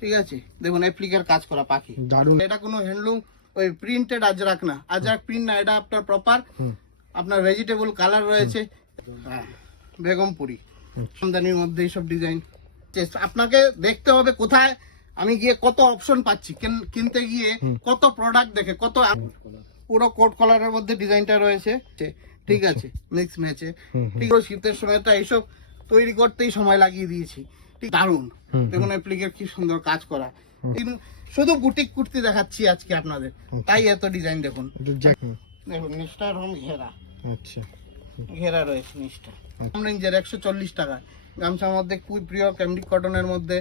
ঠিক আছে, দেখুন অ্যাপ্লিকের কাজ করা পাখি, দারুণ। এটা কোনো হ্যান্ডলুম ওই প্রিন্টেড আজরাক না, আজরাক প্রিন্ট না, এটা আপনার প্রপার আপনার ভেজিটেবল কালার রয়েছে। বেগমপুরি আমদানির মধ্যে এইসব ডিজাইন। আপনাকে দেখতে হবে কোথায় আমি গিয়ে কত অপশন পাচ্ছি, কিনতে গিয়ে কত প্রোডাক্ট দেখে কত। পুরো কোট কলারের মধ্যে ডিজাইনটা রয়েছে, ঠিক আছে, মিক্স ম্যাচে। ঠিক আছে, শীতের সময়টা এইসব তৈরি করতেই সময় লাগিয়ে দিয়েছি। ঠিক দারুণ, দেখুন অ্যাপ্লিকের কি সুন্দর কাজ করা। শুধু বুটিক কুর্তি দেখাচ্ছি আজকে আপনাদের, তাই এত ডিজাইন। দেখুন দেখুন নিচটা এরকম ঘেরা, আচ্ছা ঘেরা রয়েছে নিচটা। রেঞ্জের 140 টাকা গামছার মধ্যে, খুবই প্রিয় ক্যামরিক কটনের মধ্যে।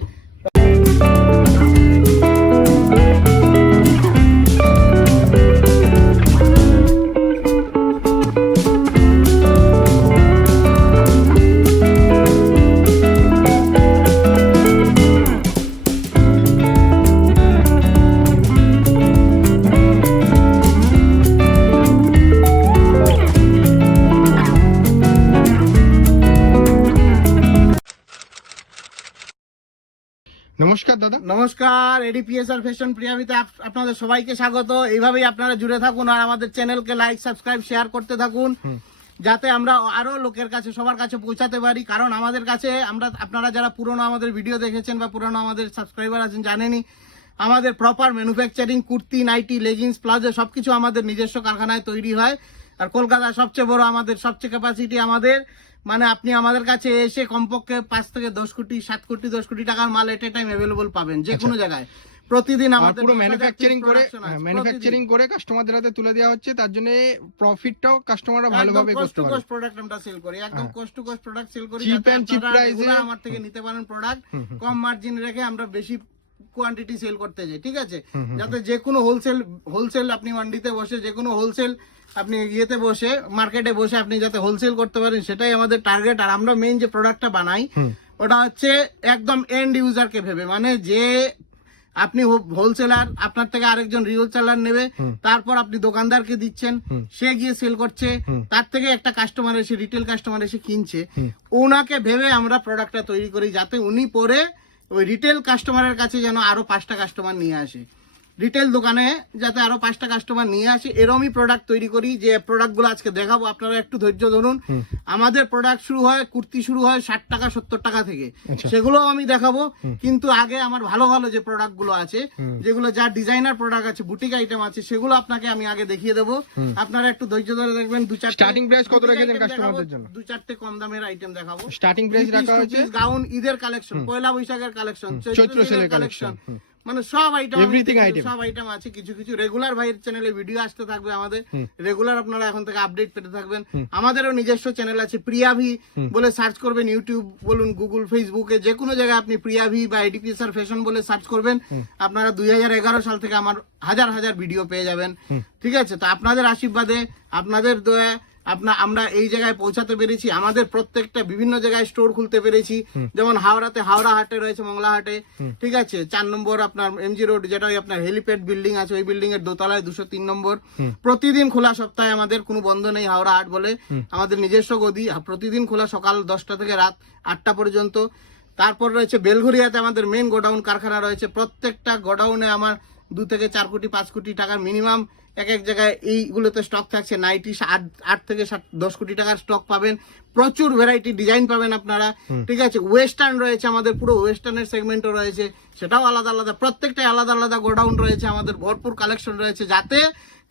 নমস্কার দাদা। নমস্কার, এডিপিএসআর ফ্যাশন প্রিয়াভিতে আপনাদের সবাইকে স্বাগত। এইভাবেই আপনারা জুড়ে থাকুন আর আমাদের চ্যানেলকে লাইক সাবস্ক্রাইব শেয়ার করতে থাকুন, যাতে আমরা আরো লোকের কাছে সবার কাছে পৌঁছাতে পারি। কারণ আমাদের কাছে আপনারা যারা পুরনো আমাদের ভিডিও দেখেছেন বা পুরনো আমাদের সাবস্ক্রাইবার আছেন জানেনই, আমাদের proper manufacturing kurti, nightie, leggings, palazzo সবকিছু আমাদের নিজস্ব কারখানায় তৈরি হয়। আর কলকাতার সবচেয়ে বড় আমাদের সবচেয়ে ক্যাপাসিটি আমাদের, মানে আপনি আমাদের কাছে এসে কমপক্ষে 5 থেকে 10 কোটি 7 কোটি 10 কোটি টাকার মাল এট এ টাইম অ্যাভেলেবল পাবেন যে কোনো জায়গায়। প্রতিদিন আমাদের পুরো ম্যানুফ্যাকচারিং করে কাস্টমারদের হাতে তুলে দেওয়া হচ্ছে, তার জন্য প্রফিটটাও কাস্টমাররা ভালোভাবে করতে পারে। কোস্ট প্রোডাক্ট আমরা সেল করি, একদম cost to cost product sale করি, চিপ এন্ড চিপ প্রাইসে আমার থেকে নিতে পারেন প্রোডাক্ট। কম মার্জিন রেখে আমরা বেশি কোয়ান্টিটি সেল করতে যাই, ঠিক আছে, যাতে যে কোনো হোলসেল আপনি মান্ডিতে বসে, যে কোনো হোলসেল আপনি ইয়েতে বসে, মার্কেটে বসে আপনি যাতে হোলসেল করতে পারেন, সেটাই আমাদের টার্গেট। আর আমরা মেইন যে প্রোডাক্টটা বানাই ওটা হচ্ছে একদম এন্ড ইউজারকে ভেবে, মানে যে আপনি হোলসেলার, আপনার থেকে আরেকজন রিহোলসেলার নেবে, তারপর আপনি দোকানদারকে দিচ্ছেন, সে গিয়ে সেল করছে, তার থেকে একটা কাস্টমার এসে, রিটেল কাস্টমার এসে কিনছে, ওনাকে ভেবে আমরা প্রোডাক্টটা তৈরি করি, যাতে উনি পরে ওই রিটেল কাস্টমারের কাছে যেন আরো 5টা কাস্টমার নিয়ে আসে, রিটেল দোকানে যাতে আরো 5টা কাস্টমার নিয়ে আসে, এরমই প্রোডাক্ট তৈরি করি। যে প্রোডাক্টগুলো আজকে দেখাবো, আপনারা একটু ধৈর্য ধরুন। আমাদের প্রোডাক্ট শুরু হয়, কুর্তি শুরু হয় 60 টাকা 70 টাকা থেকে, সেগুলো আমি দেখাবো। কিন্তু আগে আমার ভালো ভালো যে প্রোডাক্টগুলো আছে, যেগুলো যা ডিজাইনার প্রোডাক্ট আছে, বুটিক আইটেম আছে, সেগুলো আপনাকে আমি আগে দেখিয়ে দেবো। আপনারা একটু ধৈর্য ধরে দেখবেন। 2-4 স্টার্টিং প্রাইস কত রেখেছেন কাস্টমারদের জন্য? 2-4টে কম দামের আইটেম দেখাবো। স্টার্টিং প্রাইস রাখা হয়েছে গাউন, ঈদের কালেকশন, পয়লা বৈশাখের কালেকশন, চৈত্র সেলের কালেকশন, মানে সব আইটেম, সব আইটেম আছে। কিছু কিছু রেগুলার ভাইয়ের চ্যানেলে ভিডিও আসতে থাকবে আমাদের, রেগুলার আপনারা এখন থেকে আপডেট পেতে থাকবেন। আমাদেরও নিজস্ব চ্যানেল আছে, প্রিয়াভি বলে সার্চ করবেন, ইউটিউব বলুন, গুগল, ফেসবুকে, যে কোনো জায়গায় আপনি প্রিয়াভি বা এডিপিএসআর ফ্যাশন বলে সার্চ করবেন। আপনারা 2011 সাল থেকে আমার হাজার হাজার ভিডিও পেয়ে যাবেন, ঠিক আছে। তো আপনাদের আশীর্বাদে, আপনাদের দয়া, আমরা এই জায়গায় পৌঁছাতে পেরেছি। আমাদের প্রত্যেকটা বিভিন্ন জায়গায় স্টোর খুলতে পেরেছি, যেমন হাওড়াতে হাওড়া হাটে রয়েছে, মংলা হাটে, ঠিক আছে। 4 নম্বর আপনার এমজি রোড, যেটা আপনার হেলিপ্যাড বিল্ডিং আছে, ওই বিল্ডিং এর দোতলায় 203 নম্বর। প্রতিদিন খোলা, সপ্তাহে আমাদের কোনো বন্ধ নেই। হাওড়া হাট বলে আমাদের নিজস্ব গদি, প্রতিদিন খোলা, সকাল 10টা থেকে রাত 8টা পর্যন্ত। তারপর রয়েছে বেলঘরিয়াতে আমাদের মেন গোডাউন কারখানা রয়েছে। প্রত্যেকটা গোডাউনে আমার 2 থেকে 4 কোটি 5 কোটি টাকার মিনিমাম এক এক জায়গায় এইগুলোতে স্টক থাকছে। নাইটি 8 থেকে 10 কোটি টাকার স্টক পাবেন, প্রচুর ভ্যারাইটি ডিজাইন পাবেন আপনারা, ঠিক আছে। ওয়েস্টার্ন রয়েছে আমাদের, পুরো ওয়েস্টার্নের সেগমেন্টও রয়েছে, সেটাও আলাদা আলাদা, প্রত্যেকটাই আলাদা আলাদা গোডাউন রয়েছে আমাদের, ভরপুর কালেকশন রয়েছে, যাতে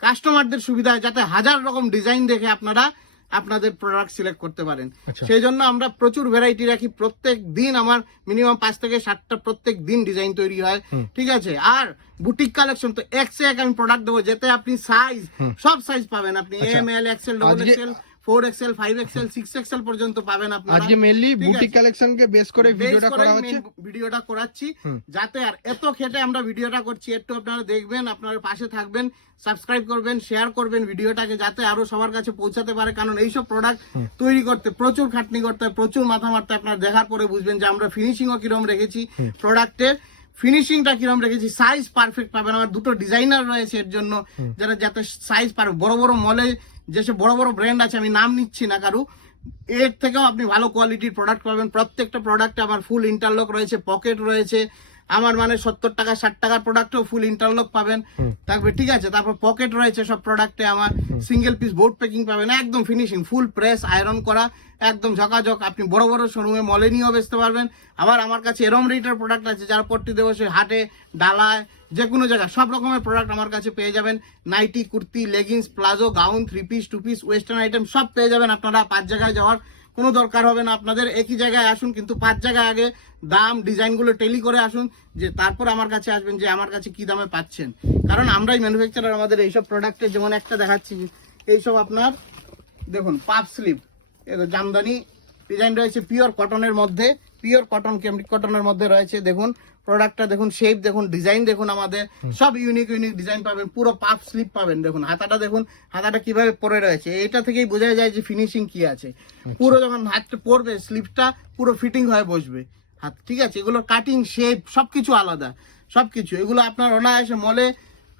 কাস্টমারদের সুবিধা হয়, যাতে হাজার রকম ডিজাইন দেখে আপনারা আপনাদের প্রোডাক্ট সিলেক্ট করতে পারেন। সেই জন্য আমরা প্রচুর ভ্যারাইটি রাখি। প্রত্যেক দিন আমার মিনিমাম 5 থেকে 7টা প্রত্যেক দিন ডিজাইন তৈরি হয়, ঠিক আছে। আর বুটিক কালেকশন তো এক সে এক আমি প্রোডাক্ট দেবো, যাতে আপনি সাইজ, সব সাইজ পাবেন আপনি, M, L, XL, double XL, 4XL, 5XL, 6XL পর্যন্ত পাবেন আপনারা। আজকে মেইনলি বুটিক কালেকশনকে বেস করে ভিডিওটা করা হচ্ছে, ভিডিওটা করাচ্ছি, যাতে আর এত খেটে আমরা ভিডিওটা করছি, একটু আপনারা দেখবেন, আপনারা পাশে থাকবেন, সাবস্ক্রাইব করবেন, শেয়ার করবেন ভিডিওটাকে, যাতে আরো সবার কাছে পৌঁছাতে পারে। কারণ এইসব প্রোডাক্ট তৈরি করতে প্রচুর খাটনি করতে হয়, প্রচুর মাথা মারতে। আপনারা দেখার পরে বুঝবেন যে আমরা ফিনিশিংও কিরকম রেখেছি, প্রোডাক্টের ফিনিশিংটা কিরকম রেখেছি, সাইজ পারফেক্ট পাবেন। আমার 2টো ডিজাইনার রয়েছে এর জন্য, যাতে সাইজ পারবে। বড় বড় মলে যেসব বড় বড় ব্র্যান্ড আছে, আমি নাম নিচ্ছি না কারু, এর থেকেও আপনি ভালো কোয়ালিটির প্রোডাক্ট পাবেন। প্রত্যেকটা প্রোডাক্টে আমার ফুল ইন্টারলক রয়েছে, পকেট রয়েছে, আমার মানে 70 টাকা 60 টাকার প্রোডাক্টও ফুল ইন্টারলক পাবেন থাকবে, ঠিক আছে। তারপর পকেট রয়েছে সব প্রোডাক্টে আমার, সিঙ্গেল পিস বোর্ড প্যাকিং পাবেন, একদম ফিনিশিং, ফুল প্রেস আয়রন করা, একদম ঝকাঝক। আপনি বড় বড় শোরুমে মলে নিয়েও বেচতে পারবেন। আবার আমার কাছে এরম রেটের প্রোডাক্ট আছে যারা পট্টি দেবো, সে হাটে ডালায় যে কোনো জায়গায় সব রকমের প্রোডাক্ট আমার কাছে পেয়ে যাবেন। Nightie, kurti, leggings, palazzo, gown, 3 piece 2 piece, western item সব পেয়ে যাবেন। আপনারা 5 জায়গায় যাওয়ার কোনো দরকার হবে না আপনাদের, একই জায়গায় আসুন, কিন্তু 5 জায়গায় আগে দাম ডিজাইনগুলো টেলি করে আসুন, যে তারপর আমার কাছে আসবেন যে আমার কাছে কি দামে পাচ্ছেন। কারণ আমরাই ম্যানুফ্যাকচারার আমাদের এইসব প্রোডাক্টের। যেমন একটা দেখাচ্ছি, এইসব আপনার দেখুন পাফ স্লিভ, জামদানি ডিজাইন রয়েছে পিওর কটনের মধ্যে, পিওর কটন, কেমব্রিক কটনের মধ্যে রয়েছে। দেখুন প্রোডাক্টটা দেখুন, শেপ দেখুন, ডিজাইন দেখুন, আমাদের সব ইউনিক ইউনিক ডিজাইন পাবেন। পুরো পাফ স্লিভ পাবেন। দেখুন হাতাটা দেখুন, হাতাটা কিভাবে পরে রয়েছে, এটা থেকেই বোঝা যায় যে ফিনিশিং কি আছে। পুরো যখন হাতটা পরবে স্লিভটা পুরো ফিটিং হয়ে বসবে হাত, ঠিক আছে। এগুলোর কাটিং, শেপ সবকিছু আলাদা, সবকিছু। এগুলো আপনার অনায়াসে মলে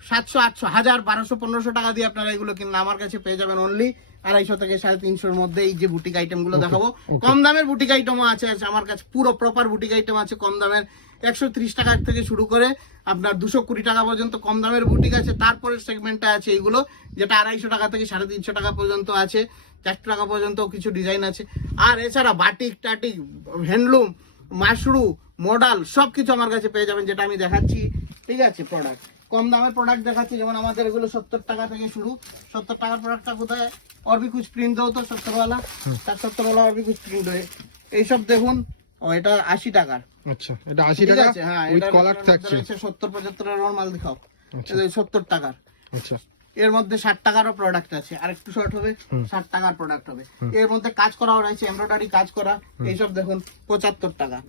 700, 800, 1000, 1200, 1500 টাকা দিয়ে আপনারা এগুলো কিনলে আমার কাছে পেয়ে যাবেন অনলি 250 থেকে 350-র মধ্যে। এই যে বুটিক আইটেম গুলো দেখাবো, কম দামের বুটিক আইটেমও আছে আমার কাছে, পুরো প্রপার বুটিক আইটেম আছে কম দামের। 130 টাকা থেকে শুরু করে আপনার 220 টাকা পর্যন্ত কম দামের বুটিক আছে। তারপরে সেগমেন্টটা আছে এইগুলো, যেটা 250 টাকা থেকে 350 টাকা পর্যন্ত আছে, 400 টাকা পর্যন্ত কিছু ডিজাইন আছে। আর এছাড়া বাটিক টাটিক, হ্যান্ডলুম, মাশরু, মডাল সবকিছু আমার কাছে পেয়ে যাবেন, যেটা আমি দেখাচ্ছি, ঠিক আছে। প্রোডাক্ট কম দামের প্রোডাক্ট দেখাচ্ছি, যেমন আমাদের এগুলো 70 টাকা থেকে শুরু। 70 টাকার প্রোডাক্টটা কোথায় और भी कुछ प्रिंट दो तो 70 वाला, 70 वाला और भी कुछ प्रिंट है। এইসব দেখুন, এটা 80 টাকার। আচ্ছা, এটা 80 টাকা হ্যাঁ, উইথ এটা কলার থাকছে। 70-75 এর মাল দেখাও, আচ্ছা। এটা 70 টাকার। আচ্ছা, এর মধ্যে 60 টাকারও প্রোডাক্ট আছে, আর একটু শর্ট হবে, 60 টাকার প্রোডাক্ট হবে। এর মধ্যে কাজ করাও রয়েছে, এমব্রয়ডারি কাজ করা, এইসব দেখুন 75 টাকা।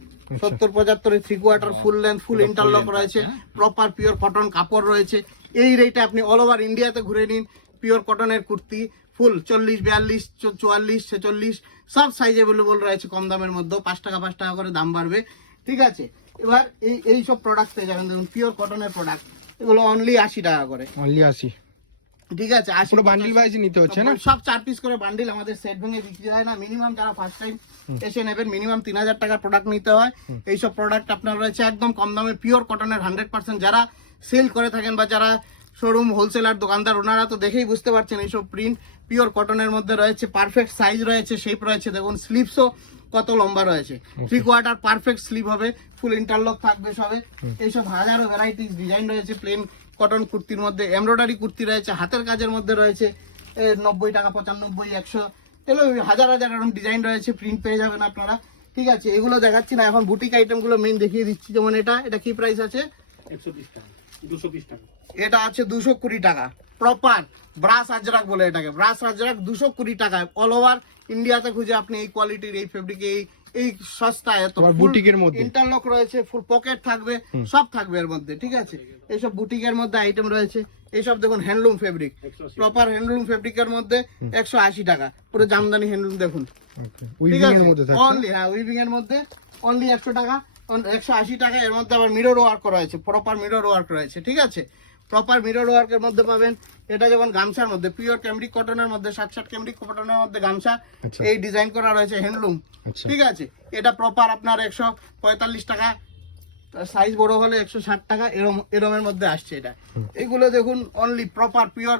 70-75 3 কোয়ার্টার ফুল লেন্থ, ফুল ইন্টারলক রয়েছে, প্রপার পিওর কটন কাপড় রয়েছে। এই রেটে আপনি অল ওভার ইন্ডিয়াতে ঘুরে নিন। পিওর কটনের কুর্তি ফুল 40, 42, 44, 46 সব সাইজ অ্যাভেলেবল রয়েছে কম দামের মধ্যে। 5 টাকা 5 টাকা করে দাম বাড়বে, ঠিক আছে। এবার এই সব প্রোডাক্ট পেয়ে যাবেন। দেখুন পিওর কটনের প্রোডাক্ট, এগুলো অনলি 80 টাকা করে, অনলি 80, ঠিক আছে। 80 পুরো বান্ডিল ওয়াইজ নিতে হচ্ছে না, সব 4 পিস করে বান্ডিল, আমাদের সেট ভেঙে বিক্রি হয় না। মিনিমাম যারা ফার্স্ট টাইম এসে নেবেন মিনিমাম 3000 টাকার প্রোডাক্ট নিতে হয়। এইসব প্রোডাক্ট আপনার রয়েছে একদম কম দামে, পিওর কটনের 100%। যারা সেল করে থাকেন বা যারা শোরুম হোলসেলার দোকানদার, ওনারা তো দেখেই বুঝতে পারছেন এইসব প্রিন্ট পিওর কটনের মধ্যে রয়েছে। পারফেক্ট সাইজ রয়েছে, শেপ রয়েছে। দেখুন স্লিভসও কত লম্বা রয়েছে, 3 কোয়ার্টার পারফেক্ট স্লিভ হবে, ফুল ইন্টারলক থাকবে সবে। এইসব হাজারো ভ্যারাইটিস ডিজাইন রয়েছে। প্লেন কটন কুর্তির মধ্যে এমব্রয়ডারি কুর্তি রয়েছে, হাতের কাজের মধ্যে রয়েছে 90 টাকা, 95, 100, এগুলো হাজার হাজার এরকম ডিজাইন রয়েছে, প্রিন্ট পেয়ে যাবেন আপনারা, ঠিক আছে। এগুলো দেখাচ্ছি না এখন, বুটিক আইটেম গুলো মেইন দেখিয়ে দিচ্ছি। যেমন এটা কি প্রাইস আছে? 120 টাকা, 220 টাকা। এটা আছে 220 টাকা, প্রপার ব্রাশ আজরাক বলে এটাকে, ব্রাশ আজরাক 220 টাকায়। অল ওভার ইন্ডিয়াতে খুঁজে আপনি এই কোয়ালিটির, এই ফেব্রিক, এই সস্তায় এত বুটিকের মধ্যে ইন্টারলক রয়েছে, ফুল পকেট থাকবে, সব থাকবে এর মধ্যে, ঠিক আছে। এইসব বুটিকের মধ্যে আইটেম রয়েছে। এইসব দেখুন হ্যান্ডলুম ফেব্রিক, প্রপার হ্যান্ডলুম ফেব্রিকের মধ্যে 180 টাকা, পুরো জামদানি হ্যান্ডলুম দেখুন, ঠিক আছে। অনলি, হ্যাঁ, উইভিং এর মধ্যে অনলি 100 টাকা, 180 টাকা। এর মধ্যে আবার মিরর ওয়ার্ক রয়েছে, প্রপার মিরর ওয়ার্ক রয়েছে, ঠিক আছে। প্রপার মিরর ওয়ার্কের মধ্যে পাবেন। এটা যেমন গামছার মধ্যে পিওর ক্যামব্রিক কটনের মধ্যে, 60 ক্যামব্রিক কটনের মধ্যে গামছা, এই ডিজাইন করা রয়েছে হ্যান্ডলুম, ঠিক আছে। এটা প্রপার আপনার 145 টাকা, সাইজ বড় হলে 160 টাকা, এরমের মধ্যে আসছে এটা। এগুলো দেখুন অনলি প্রপার পিওর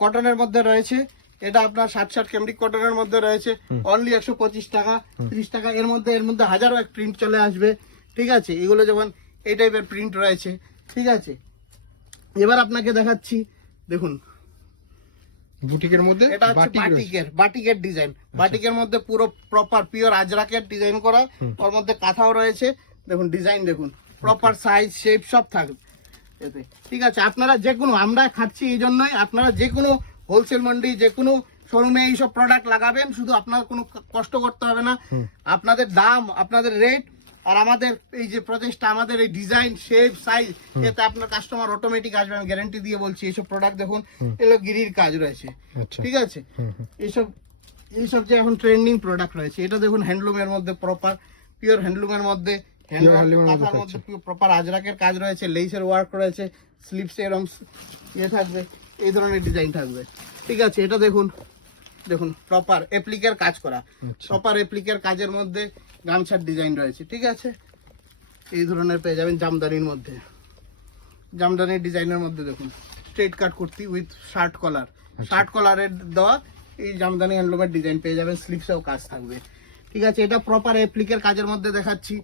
কটনের মধ্যে রয়েছে। এটা আপনার 60 ক্যামব্রিক কটনের মধ্যে রয়েছে, অনলি 125 টাকা, 30 টাকা। এর মধ্যে হাজারো এক প্রিন্ট চলে আসবে, ঠিক আছে। এগুলো যেমন এই টাইপের প্রিন্ট রয়েছে, ঠিক আছে। এবার আপনাকে দেখাচ্ছি, দেখুন বুটিকের মধ্যে এটা হচ্ছে বাটিকের ডিজাইন। বাটিকের মধ্যে পুরো প্রপার পিওর আজরাকের ডিজাইন করা, ওর মধ্যে কাঁথাও রয়েছে। দেখুন ডিজাইন দেখুন, প্রপার সাইজ শেপ সব থাকবে এতে, ঠিক আছে। আপনারা যে কোনো, আমরা খাচ্ছি এই জন্যই, আপনারা যে কোনো হোলসেল মান্ডি, যে কোনো শোরুমে এইসব প্রোডাক্ট লাগাবেন, শুধু আপনার কোনো কষ্ট করতে হবে না। আপনাদের দাম, আপনাদের রেট, আর আমাদের এই যে প্রচেষ্টা, আমাদের এই ডিজাইন শেপ সাইজ, এতে আপনার কাস্টমার অটোমেটিক আসবে, আমি গ্যারান্টি দিয়ে বলছি। এইসব প্রোডাক্ট দেখুন, এগুলো গিরির কাজ রয়েছে, ঠিক আছে। এইসব যে এখন ট্রেন্ডিং প্রোডাক্ট রয়েছে, এটা দেখুন হ্যান্ডলুমের মধ্যে, প্রপার পিওর হ্যান্ডলুমের মধ্যে, প্রপার আজরাকের কাজ রয়েছে, লেসের ওয়ার্ক রয়েছে, স্লিপস এরকম থাকবে, এই ধরনের ডিজাইন থাকবে, ঠিক আছে। এটা দেখুন প্রপার অ্যাপ্লিকের কাজ করা, প্রপার অ্যাপ্লিকের কাজের মধ্যে গামছার ডিজাইন রয়েছে, ঠিক আছে। এই ধরনের পেয়ে যাবেন জামদানির মধ্যে, জামদানির ডিজাইনের মধ্যে দেখুন straight cut kurti with shirt collar, shirt কলারের দেওয়া এই জামদানি হ্যান্ডলুমের ডিজাইন পেয়ে যাবেন, স্লিভসেও কাজ থাকবে। ঠিক আছে, এটা প্রপার অ্যাপ্লিকের কাজের মধ্যে দেখাচ্ছি।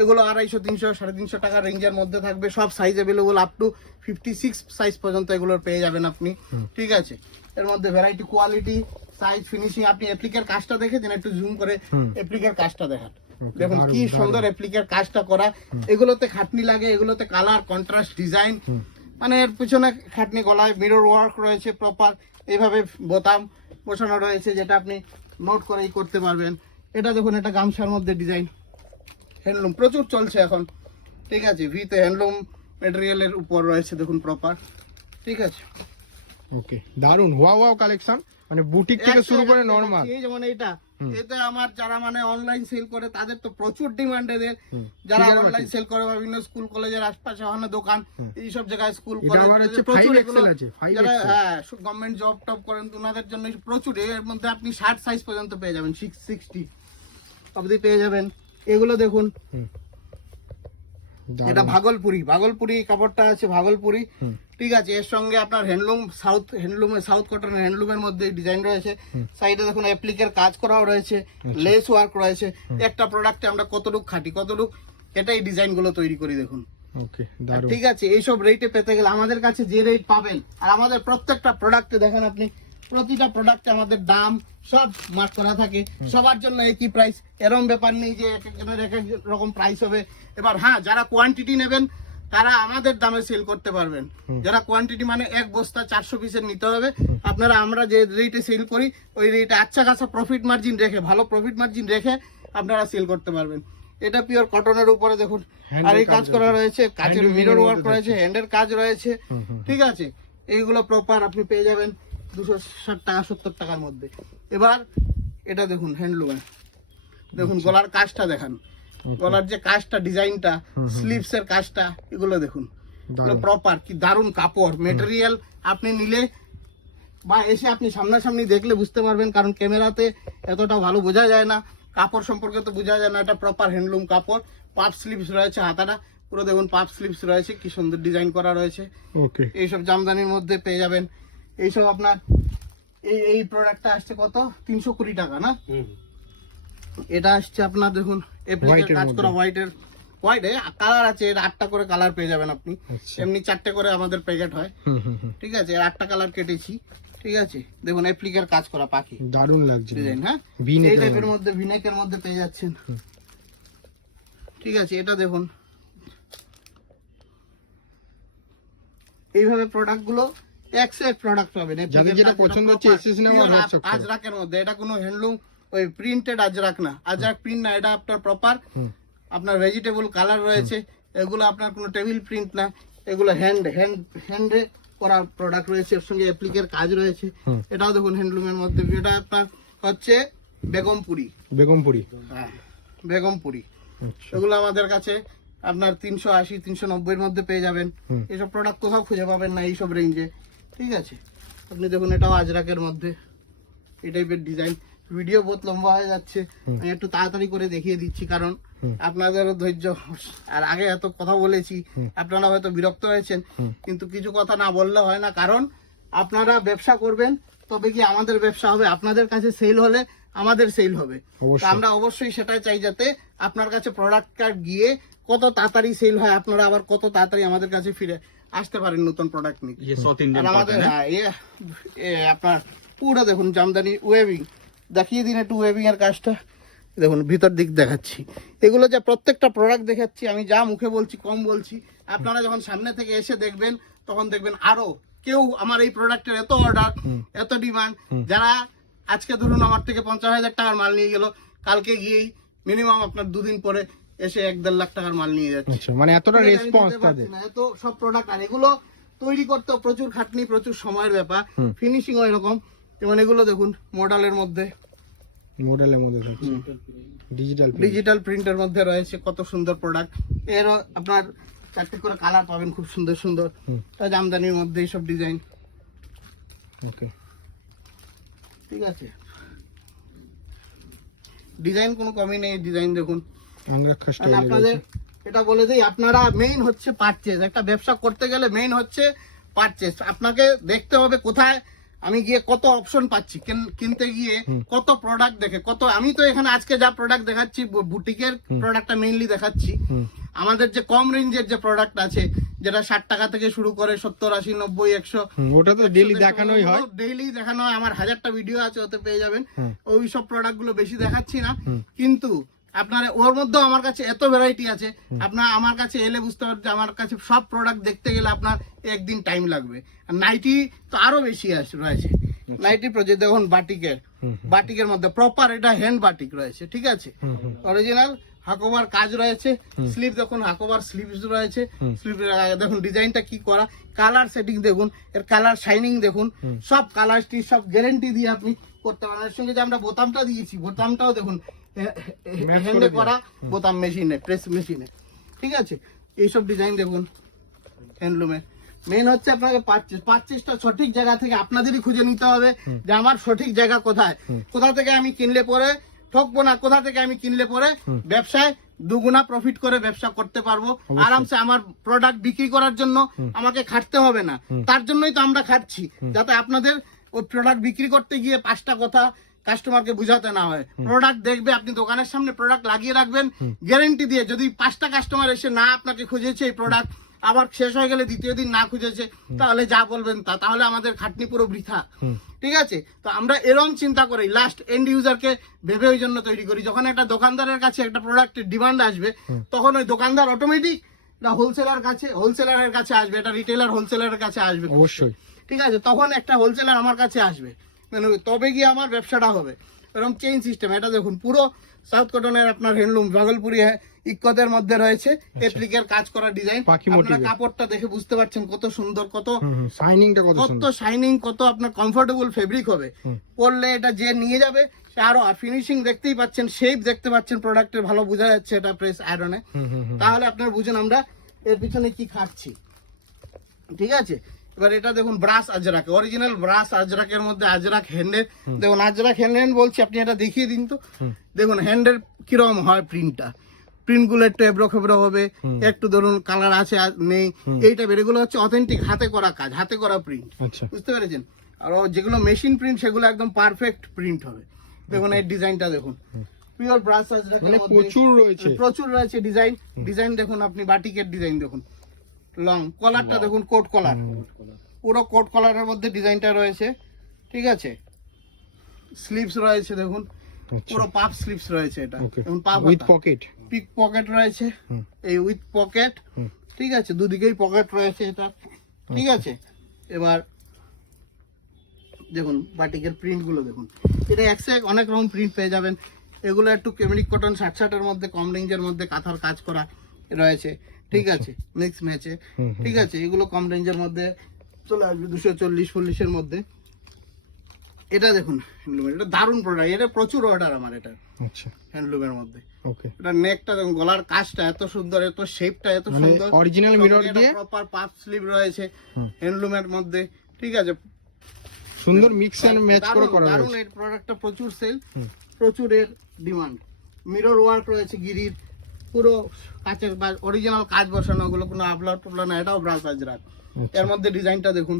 এগুলো 250, 300, 350 টাকা রেঞ্জের মধ্যে থাকবে। সব size available, up to 56 size পর্যন্ত এগুলোর পেয়ে যাবেন আপনি। ঠিক আছে, এর মধ্যে ভ্যারাইটি, কোয়ালিটি, সাইজ, ফিনিশিং। আপনি অ্যাপ্লিকের কাজটা দেখেছেন, একটু জুম করে অ্যাপ্লিকের কাজটা দেখান। দেখুন কি সুন্দর অ্যাপ্লিকের কাজটা করা। এগুলোতে খাটনি লাগে, এগুলোতে কালার, কন্ট্রাস্ট, ডিজাইন, মানে এর পিছনে খাটনি, গলায় মিরর ওয়ার্ক রয়েছে প্রপার, এইভাবে বোতাম বসানো রয়েছে যেটা আপনি নোট করেই করতে পারবেন। এটা দেখুন, এটা গামছার মধ্যে ডিজাইন, হ্যান্ডলুম প্রচুর চলছে এখন। ঠিক আছে, ভিতে হ্যান্ডলুম ম্যাটেরিয়ালের উপর রয়েছে দেখুন প্রপার। ঠিক আছে, ওকে, দারুন, ওয়াও কালেকশন, মানে বুটিক থেকে শুরু করে নরমাল। এই যেমন এটা, এতে আমার যারা মানে অনলাইন সেল করে তাদের তো প্রচুর ডিমান্ড। এদের যারা অনলাইন সেল করে বিভিন্ন স্কুল কলেজের আশপাশে ওখানে দোকান, এই সব জায়গায় স্কুল কলেজ প্রচুর এগুলো, যারা হ্যাঁ গভর্নমেন্ট জব টব করেন ওনাদের জন্য প্রচুর। এর মধ্যে আপনি 60 সাইজ পর্যন্ত পেয়ে যাবেন, 660 অবধি পেয়ে যাবেন। এগুলো দেখুন, এটা ভাগলপুরি, ভাগলপুরি কাপড়টা আছে, ভাগলপুরি। ঠিক আছে, এর সঙ্গে আপনার হ্যান্ডলুম, সাউথ কটনের হ্যান্ডলুমের মধ্যে ডিজাইন রয়েছে। সাইডে দেখুন অ্যাপ্লিকের কাজ করাও রয়েছে, লেস ওয়ার্ক রয়েছে। একটা প্রোডাক্টে আমরা কতটুক খাটি, কতটুক এটাই ডিজাইন গুলো তৈরি করি দেখুন। ওকে, দারুন। ঠিক আছে, এইসব রেটে পেতে গেলে আমাদের কাছে যে রেট পাবেন, আর আমাদের প্রত্যেকটা প্রোডাক্টে দেখেন আপনি, প্রতিটা প্রোডাক্টে আমাদের দাম সব মার্ক করা থাকে। সবার জন্য একই প্রাইস, এরকম ব্যাপার নেই যে এক একজনের এক এক রকম প্রাইস হবে। এবার হ্যাঁ, যারা কোয়ান্টিটি নেবেন তারা আমাদের দামে সেল করতে পারবেন। যারা কোয়ান্টিটি মানে এক বস্তা 400 পিসের নিতে হবে, আপনারা আমরা যে রেটে সেল করি ওই রেটে আচ্ছা খাসা প্রফিট মার্জিন রেখে, ভালো প্রফিট মার্জিন রেখে আপনারা সেল করতে পারবেন। এটা পিওর কটনের উপরে দেখুন, আর এই কাজ করা রয়েছে, কাজের মিরর ওয়ার্ক রয়েছে, হ্যান্ডের কাজ রয়েছে। ঠিক আছে, এইগুলো প্রপার আপনি পেয়ে যাবেন 260 টাকা, 70 টাকার মধ্যে। এবার এটা দেখুন হ্যান্ডলুমের, দেখুন গলার কাজটা দেখান, গলার যে কাজটা, ডিজাইনটা, স্লিভস এর কাজটা, এগুলো দেখুন প্রপার, কি দারুন কাপড় মেটেরিয়াল। আপনি নিলে বা এসে আপনি সামনাসামনি দেখলে বুঝতে পারবেন, কারণ ক্যামেরাতে এতটা ভালো বোঝা যায় না, কাপড় সম্পর্কে তো বোঝা যায় না। এটা প্রপার হ্যান্ডলুম কাপড়, পাফ স্লিভস রয়েছে, হাতাটা পুরো দেখুন পাফ স্লিভস রয়েছে, কি সুন্দর ডিজাইন করা রয়েছে। ওকে, এইসব জামদানির মধ্যে পেয়ে যাবেন। এইসব আপনার এই প্রোডাক্টটা আসছে কত, 320 টাকা না? এটা আসছে আপনার দেখুন অ্যাপ্লিকের কাজ করা, হোয়াইটে কালার আছে, এর 8টা করে কালার পেয়ে যাবেন আপনি। এমনি 4টে করে আমাদের প্যাকেট হয়। ঠিক আছে, এর 8টা কালার কেটেছি। ঠিক আছে, দেখুন অ্যাপ্লিকের কাজ করা, পাখি দারুণ লাগছে ডিজাইন। হ্যাঁ, এই টাইপের মধ্যে ভিনেকের মধ্যে পেয়ে যাচ্ছেন। ঠিক আছে, এটা দেখুন এইভাবে প্রোডাক্ট গুলো এক প্রোডাক্ট পাবেন। যাদের যেটা পছন্দ হচ্ছে এসএস নাম্বার হোয়াটসঅ্যাপ করুন। আজরাকের মধ্যে এটা কোনো হ্যান্ডলুম ওই প্রিন্টেড আজরাক না, আজরাক প্রিন্ট না, এটা আপনার প্রপার আপনার ভেজিটেবল কালার রয়েছে। এগুলো আপনার কোনো টেবিল প্রিন্ট না, এগুলো হ্যান্ডে করা প্রোডাক্ট রয়েছে, এর সঙ্গে অ্যাপ্লিকের কাজ রয়েছে। এটাও দেখুন হ্যান্ডলুমের মধ্যে, এটা আপনার হচ্ছে বেগমপুরি। হ্যাঁ, বেগমপুরি। এগুলো আমাদের কাছে আপনার 380, 390 মধ্যে পেয়ে যাবেন। এইসব প্রোডাক্ট কোথাও খুঁজে পাবেন না এইসব রেঞ্জে। ঠিক আছে, আপনি দেখুন এটাও আজরাকের মধ্যে, এই টাইপের ডিজাইন। ভিডিও বহুত লম্বা হয়ে যাচ্ছে, আমি একটু তাড়াতাড়ি করে দেখিয়ে দিচ্ছি, কারণ আপনাদেরও ধৈর্য। আর আগে এত কথা বলেছি, আপনারা হয়তো বিরক্ত হয়েছেন, কিন্তু কিছু কথা না বললে হয় না, কারণ আপনারা ব্যবসা করবেন তবে কি আমাদের ব্যবসা হবে। আপনাদের কাছে সেল হলে আমাদের সেল হবে। আমরা অবশ্যই সেটাই চাই, যাতে আপনার কাছে প্রোডাক্টটা গিয়ে কত তাড়াতাড়ি সেল হয়, আপনারা আবার কত তাড়াতাড়ি আমাদের কাছে ফিরে আসতে পারেন নতুন প্রোডাক্ট নিয়ে। আর আমাদের আপনার পুরো দেখুন জামদানি ওয়েভিং, দেখিয়ে দিন একটু ওয়েভিং এর কাজটা। দেখুন ভিতর দিক দেখাচ্ছি, এগুলো যা প্রত্যেকটা প্রোডাক্ট দেখাচ্ছি, আমি যা মুখে বলছি কম বলছি, আপনারা যখন সামনে থেকে এসে দেখবেন তখন দেখবেন আরো কেউ আমার এই প্রোডাক্টের এত অর্ডার, এত ডিমান্ড। যারা আজকে ধরুন আমার থেকে 50,000 টাকার মাল নিয়ে গেল, কালকে গিয়েই মিনিমাম আপনার 2 দিন পরে এসে 1-1.5 লাখ টাকার মাল নিয়ে যাচ্ছে। মানে এতটা রেসপন্স তাদের, এত সব প্রোডাক্ট। আর এগুলো তৈরি করতে প্রচুর খাটনি, প্রচুর সময়ের ব্যাপার, ফিনিশিং ওই রকম। যেমন এগুলো দেখুন মডেলের মধ্যে ডিজিটাল প্রিন্টের মধ্যে রয়েছে, কত সুন্দর প্রোডাক্ট। এর আপনার 4টে করে কালার পাবেন, খুব সুন্দর সুন্দর। জামদানির মধ্যে এইসব ডিজাইন। ঠিক আছে, ডিজাইন কোনো কমই নেই, ডিজাইন দেখুন। আপনাদের এটা বলে দিই, আপনারা মেইন হচ্ছে পারচেজ। একটা ব্যবসা করতে গেলে মেইন হচ্ছে পারচেজ। আপনাকে দেখতে হবে কোথায় আমি গিয়ে কত অপশন পাচ্ছি, কিনতে গিয়ে কত প্রোডাক্ট দেখে কত। আমি তো এখানে আজকে যা প্রোডাক্ট দেখাচ্ছি বুটিকের প্রোডাক্টটা মেইনলি দেখাচ্ছি। আমাদের যে কম রেঞ্জের যে প্রোডাক্ট আছে, যেটা 60 টাকা থেকে শুরু করে 70, 80, 90, 100, ওটা তো ডেইলি দেখানোই হয়। ডেইলি দেখানো হয়, আমার 1000টা ভিডিও আছে, ওতে পেয়ে যাবেন। ওই সব প্রোডাক্ট গুলো বেশি দেখাচ্ছি না, কিন্তু আপনার ওর মধ্যেও আমার কাছে এত ভ্যারাইটি আছে, আপনার আমার কাছে এলে বুঝতে পারবেন আমার কাছে সব প্রোডাক্ট দেখতে গেলে আপনার একদিন টাইম লাগবে। আর নাইটি তো আরো বেশি রয়েছে। নাইটি প্রজেক্ট দেখুন, বাটিকের মধ্যে প্রপার এটা হ্যান্ড বাটিক রয়েছে, ঠিক আছে, অরিজিনাল হাকোবার কাজ রয়েছে। স্লিভ দেখুন, হাকোবার স্লিভস রয়েছে। স্লিভ দেখুন ডিজাইনটা কি করা, কালার সেটিং দেখুন, এর কালার শাইনিং দেখুন, সব কালারটি সব গ্যারান্টি দিয়ে আপনি করতে পারেন। এর সঙ্গে যে আমরা বোতামটা দিয়েছি, বোতামটাও দেখুন হ্যান্ডে করা বোতাম, মেশিনে, প্রেস মেশিনে, ঠিক আছে। এইসব ডিজাইন দেখুন হ্যান্ডলুমের। মেইন হচ্ছে আপনাকে পারচেজটা সঠিক জায়গা থেকে আপনাদেরই খুঁজে নিতে হবে যে আমার সঠিক জায়গা কোথায়, কোথা থেকে আমি কিনলে পরে ঠকবো না, কোথা থেকে আমি কিনলে পরে ব্যবসায় দুগুণা প্রফিট করে ব্যবসা করতে পারবো আরামসে। আমার প্রোডাক্ট বিক্রি করার জন্য আমাকে খাটতে হবে না, তার জন্যই তো আমরা খাটছি, যাতে আপনাদের ওই প্রোডাক্ট বিক্রি করতে গিয়ে 5টা কথা কাস্টমারকে বুঝাতে না হয়। প্রোডাক্ট দেখবে, আপনি দোকানের সামনে প্রোডাক্ট লাগিয়ে রাখবেন গ্যারান্টি দিয়ে। যদি 5টা কাস্টমার এসে না আপনাকে খুঁজেছে এই প্রোডাক্ট, আবার শেষ হয়ে গেলে দ্বিতীয় দিন না খুঁজেছে, তাহলে যা বলবেন তাহলে আমাদের খাটনি পুরো বৃথা, ঠিক আছে। তো আমরা এরকম চিন্তা করি, লাস্ট এন্ড ইউজারকে ভেবে ওই জন্য তৈরি করি। যখন একটা দোকানদারের কাছে একটা প্রোডাক্টের ডিমান্ড আসবে, তখন ওই দোকানদার অটোমেটিক হোলসেলারের কাছে আসবে, এটা রিটেলার হোলসেলারের কাছে আসবে অবশ্যই, ঠিক আছে। তখন একটা হোলসেলার আমার কাছে আসবে, মানে তবে গিয়ে আমার ব্যবসাটা হবে। এরকম চেইন সিস্টেম। এটা দেখুন পুরো সাউথ কটনের আপনার হ্যান্ডলুম, ভাগলপুরি ইক্কদের মধ্যে রয়েছে এপ্লিকের কাজ করা ডিজাইন। আপনারা কাপড়টা দেখে বুঝতে পারছেন কত সুন্দর, কত শাইনিংটা কত শাইনিং, কত আপনার কমফোর্টেবল ফেব্রিক হবে। পরলে এটা যে নিয়ে যাবে সে আরো ফিনিশিং দেখতেই পাচ্ছেন, শেপ দেখতে পাচ্ছেন প্রোডাক্টের, ভালো বোঝা যাচ্ছে এটা প্রেস আয়রনে। তাহলে আপনারা বুঝেন আমরা এর পিছনে কি খাটছি, ঠিক আছে। এবার এটা দেখুন ব্রাশ আজরাক, অরিজিনাল ব্রাশ আজরাকের মধ্যে আজরাক হ্যান্ডের দেখুন, আজরাক হ্যান্ড বলছি, আপনি এটা দেখিয়ে দিন তো। দেখুন হ্যান্ডের কিরকম হয় প্রিন্টটা, প্রিন্ট গুলো একটু এবড়ো খেবড়ো হবে, একটু ধরুন কালার আছে নেই, এইটা এগুলো হচ্ছে অথেন্টিক হাতে করা কাজ, হাতে করা প্রিন্ট, বুঝতে পেরেছেন। আর যেগুলো মেশিন প্রিন্ট সেগুলো একদম পারফেক্ট প্রিন্ট হবে। দেখুন এই ডিজাইনটা দেখুন, পিওর ব্রাশ আজরাকের মধ্যে প্রচুর রয়েছে ডিজাইন দেখুন, আপনি বাটিকের ডিজাইন দেখুন, লং কলারটা দেখুন, কোট কলার, পুরো কোট কলারের মধ্যে ডিজাইনটা রয়েছে, ঠিক আছে। স্লিভস রয়েছে দেখুন, পুরো পাপ স্লিভস রয়েছে, এটা দেখুন পাপ উইথ পকেট, পিক পকেট রয়েছে, এই উইথ পকেট, ঠিক আছে, দুদিকেই পকেট রয়েছে এটা, ঠিক আছে। এবার দেখুন বাটিকের প্রিন্ট গুলো দেখুন, এটা এক অনেক রকম প্রিন্ট পেয়ে যাবেন। এগুলো একটু কেমিক কটন 60-60 এর মধ্যে, কম রেঞ্জের মধ্যে কাঁথার কাজ করা রয়েছে, ঠিক আছে, মিক্স ম্যাচে, ঠিক আছে। এগুলো কম রেঞ্জের মধ্যে চলে আসবে 240-40 এর মধ্যে। এটা দেখুন হ্যান্ডলুমের, এটা দারুণ প্রোডাক্ট, এটা প্রচুর অর্ডার আমার, এটা আচ্ছা হ্যান্ডলুমের মধ্যে। ওকে, এটা নেকটা দেখুন, গলার কাজটা এত সুন্দর, এত শেপটা এত সুন্দর, অরিজিনাল মিরর দিয়ে প্রপার পাফ স্লিভ রয়েছে হ্যান্ডলুমের মধ্যে, ঠিক আছে, সুন্দর মিক্স এন্ড ম্যাচ করে করা দারুণ। এই প্রোডাক্টটা প্রচুর সেল, প্রচুর এর ডিমান্ড। মিরর ওয়ার্ক রয়েছে গিরির, পুরো কাচের অরিজিনাল কাজ বসানো, ওগুলো কোনো আপলার টুপলা না, এটাও ব্রাশ আজরাক। এর মধ্যে ডিজাইনটা দেখুন,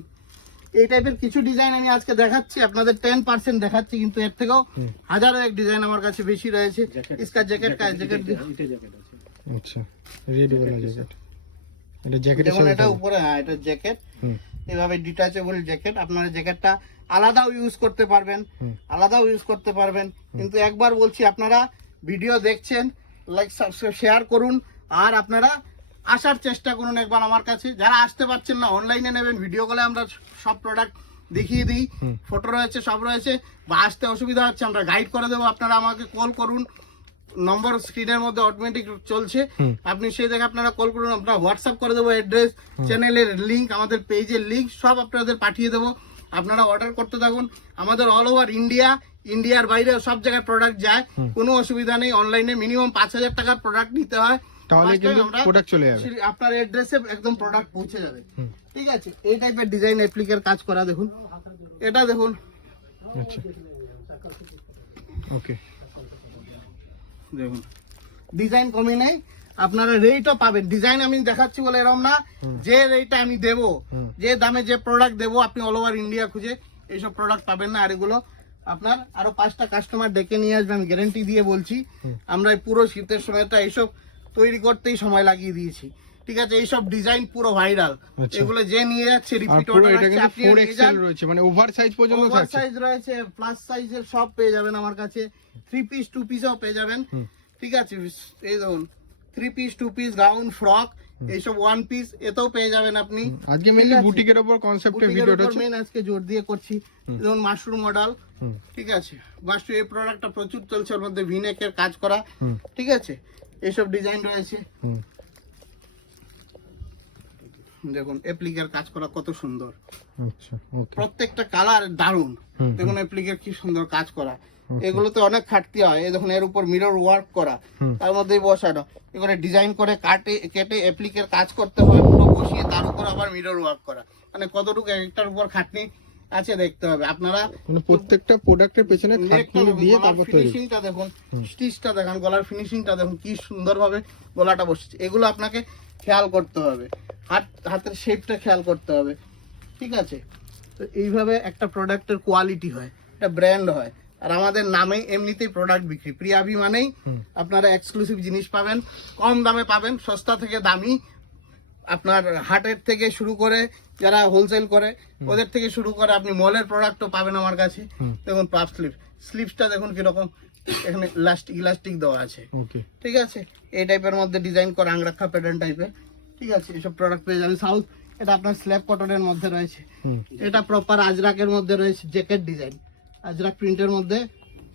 এই টাইপের কিছু ডিজাইন আমি আজকে দেখাচ্ছি আপনাদের, 10% দেখাচ্ছি, কিন্তু এর থেকেও হাজারো এক ডিজাইন আমার কাছে বেশি রয়েছে। इसका জ্যাকেট का জ্যাকেট আছে, আচ্ছা রেডি वाला জ্যাকেট, এটা জ্যাকেট যেমন এটা উপরে, হ্যাঁ এটা জ্যাকেট, এভাবে ডিটাচেবল জ্যাকেট। আপনারা জ্যাকেটটা আলাদাও ইউজ করতে পারবেন, কিন্তু একবার বলছি আপনারা ভিডিও দেখছেন, লাইক সাবস্ক্রাইব শেয়ার করুন, আর আপনারা আসার চেষ্টা করুন একবার আমার কাছে। যারা আসতে পারছেন না, অনলাইনে নেবেন, ভিডিও কলে আমরা সব প্রোডাক্ট দেখিয়ে দিই, ফটো রয়েছে, সব রয়েছে, বা আসতে অসুবিধা হচ্ছে আমরা গাইড করে দেবো। আপনারা আমাকে কল করুন, নম্বর স্ক্রিনের মধ্যে অটোমেটিক চলছে, আপনি সেই দেখে আপনারা কল করুন, আমরা হোয়াটসঅ্যাপ করে দেবো, অ্যাড্রেস, চ্যানেলের লিঙ্ক, আমাদের পেজের লিঙ্ক সব আপনাদের পাঠিয়ে দেবো। আপনারা অর্ডার করতে থাকুন। আমাদের অল ওভার ইন্ডিয়ার বাইরে সব জায়গায় প্রোডাক্ট যায়, কোনো অসুবিধা নেই। অনলাইনে মিনিমাম 5000 টাকার প্রোডাক্ট নিতে হয়, তাহলে কিন্তু প্রোডাক্ট চলে যাবে, আপনার অ্যাড্রেসে একদম প্রোডাক্ট পৌঁছে যাবে, ঠিক আছে। এই টাইপের ডিজাইন অ্যাপ্লিকের কাজ করা দেখুন, এটা দেখুন, আচ্ছা ওকে, দেখুন ডিজাইন কমই নেই, আপনারা রেটও পাবেন। ডিজাইন আমি দেখাচ্ছি বলে এরকম না, যে রেটটা আমি দেবো, যে দামে যে প্রোডাক্ট দেবো, আপনি অল ওভার ইন্ডিয়া খুঁজে এইসব প্রোডাক্ট পাবেন না। আর এগুলো আপনার আরো 5টা কাস্টমার ডেকে নিয়ে আসবে, আমি গ্যারেন্টি দিয়ে বলছি। আমরা এই পুরো শীতের সময়টা এইসব তৈরি করতেই সময় লাগিয়ে দিয়েছি, ঠিক আছে। এইসব ডিজাইন পুরো ভাইরাল, এগুলো যে নিয়ে যাচ্ছে রিপিট অর্ডার আছে, আপনি নিয়ে যান। রয়েছে মানে ওভার সাইজ পর্যন্ত ওভার থাকছে। সাইজ রয়েছে, প্লাস সাইজের সব পেয়ে যাবেন আমার কাছে। 3 পিস 2 পিসও পেয়ে যাবেন, ঠিক আছে। এই দেখুন 3 পিস 2 পিস গাউন ফ্রক এইসব 1 পিস এতেও পেয়ে যাবেন আপনি। আজকে মেইনলি বুটিকের উপর কনসেপ্টে ভিডিওটা হচ্ছে, মেইন আজকে জোর দিয়ে করছি। যেমন মাশরুম মডেল, ঠিক আছে। মাশরুম এই প্রোডাক্টটা প্রচুর চলছে, ওর মধ্যে ভিনেকের কাজ করা, ঠিক আছে। এইসব ডিজাইন রয়েছে, দেখুন অ্যাপ্লিকের কাজ করা কত সুন্দর। আচ্ছা ওকে, প্রত্যেকটা কালার দারুন। দেখুন অ্যাপ্লিকের কি সুন্দর কাজ করা। এগুলোতে অনেক খাটতি হয়। এই দেখুন এর উপর মিরর ওয়ার্ক করা, তার মধ্যেই বসানো, এগুলো ডিজাইন করে কেটে অ্যাপ্লিকের কাজ করতে হয়, পুরো বসিয়ে তার উপর আবার মিরর ওয়ার্ক করা। মানে কতটুকু একটার উপর খাটনি আছে দেখতে হবে আপনারা। মানে প্রত্যেকটা প্রোডাক্টের পেছনে খাটনি দিয়ে তারপর তৈরি। ফিনিশিংটা দেখুন, স্টিচটা দেখুন, গলার ফিনিশিংটা দেখুন কি সুন্দরভাবে গলাটা বসেছে। এগুলো আপনাকে খেয়াল করতে হবে, হাতের শেপটা খেয়াল করতে হবে, ঠিক আছে। তো এইভাবে একটা প্রোডাক্টের কোয়ালিটি হয়, একটা ব্র্যান্ড হয়। আর আমাদের নামে এমনিতেই প্রোডাক্ট বিক্রি, প্রিয়াভি মানেই আপনারা এক্সক্লুসিভ জিনিস পাবেন, কম দামে পাবেন, সস্তা থেকে দামি। আপনার হাটের থেকে শুরু করে যারা হোলসেল করে ওদের থেকে শুরু করে আপনি মলের প্রোডাক্টও পাবেন আমার কাছে। দেখুন পাফ স্লিভসটা দেখুন কিরকম, এখানে ইলাস্টিক দেওয়া আছে, ঠিক আছে। এই টাইপের মধ্যে ডিজাইন করা আংরাক্ষা প্যাটার্ন টাইপের, ঠিক আছে। এসব প্রোডাক্ট পেয়ে যাবেন। সাউথ, এটা আপনার স্ল্যাব কটনের মধ্যে রয়েছে। এটা প্রপার আজরাকের মধ্যে রয়েছে, জ্যাকেট ডিজাইন, আজরাক প্রিন্টের মধ্যে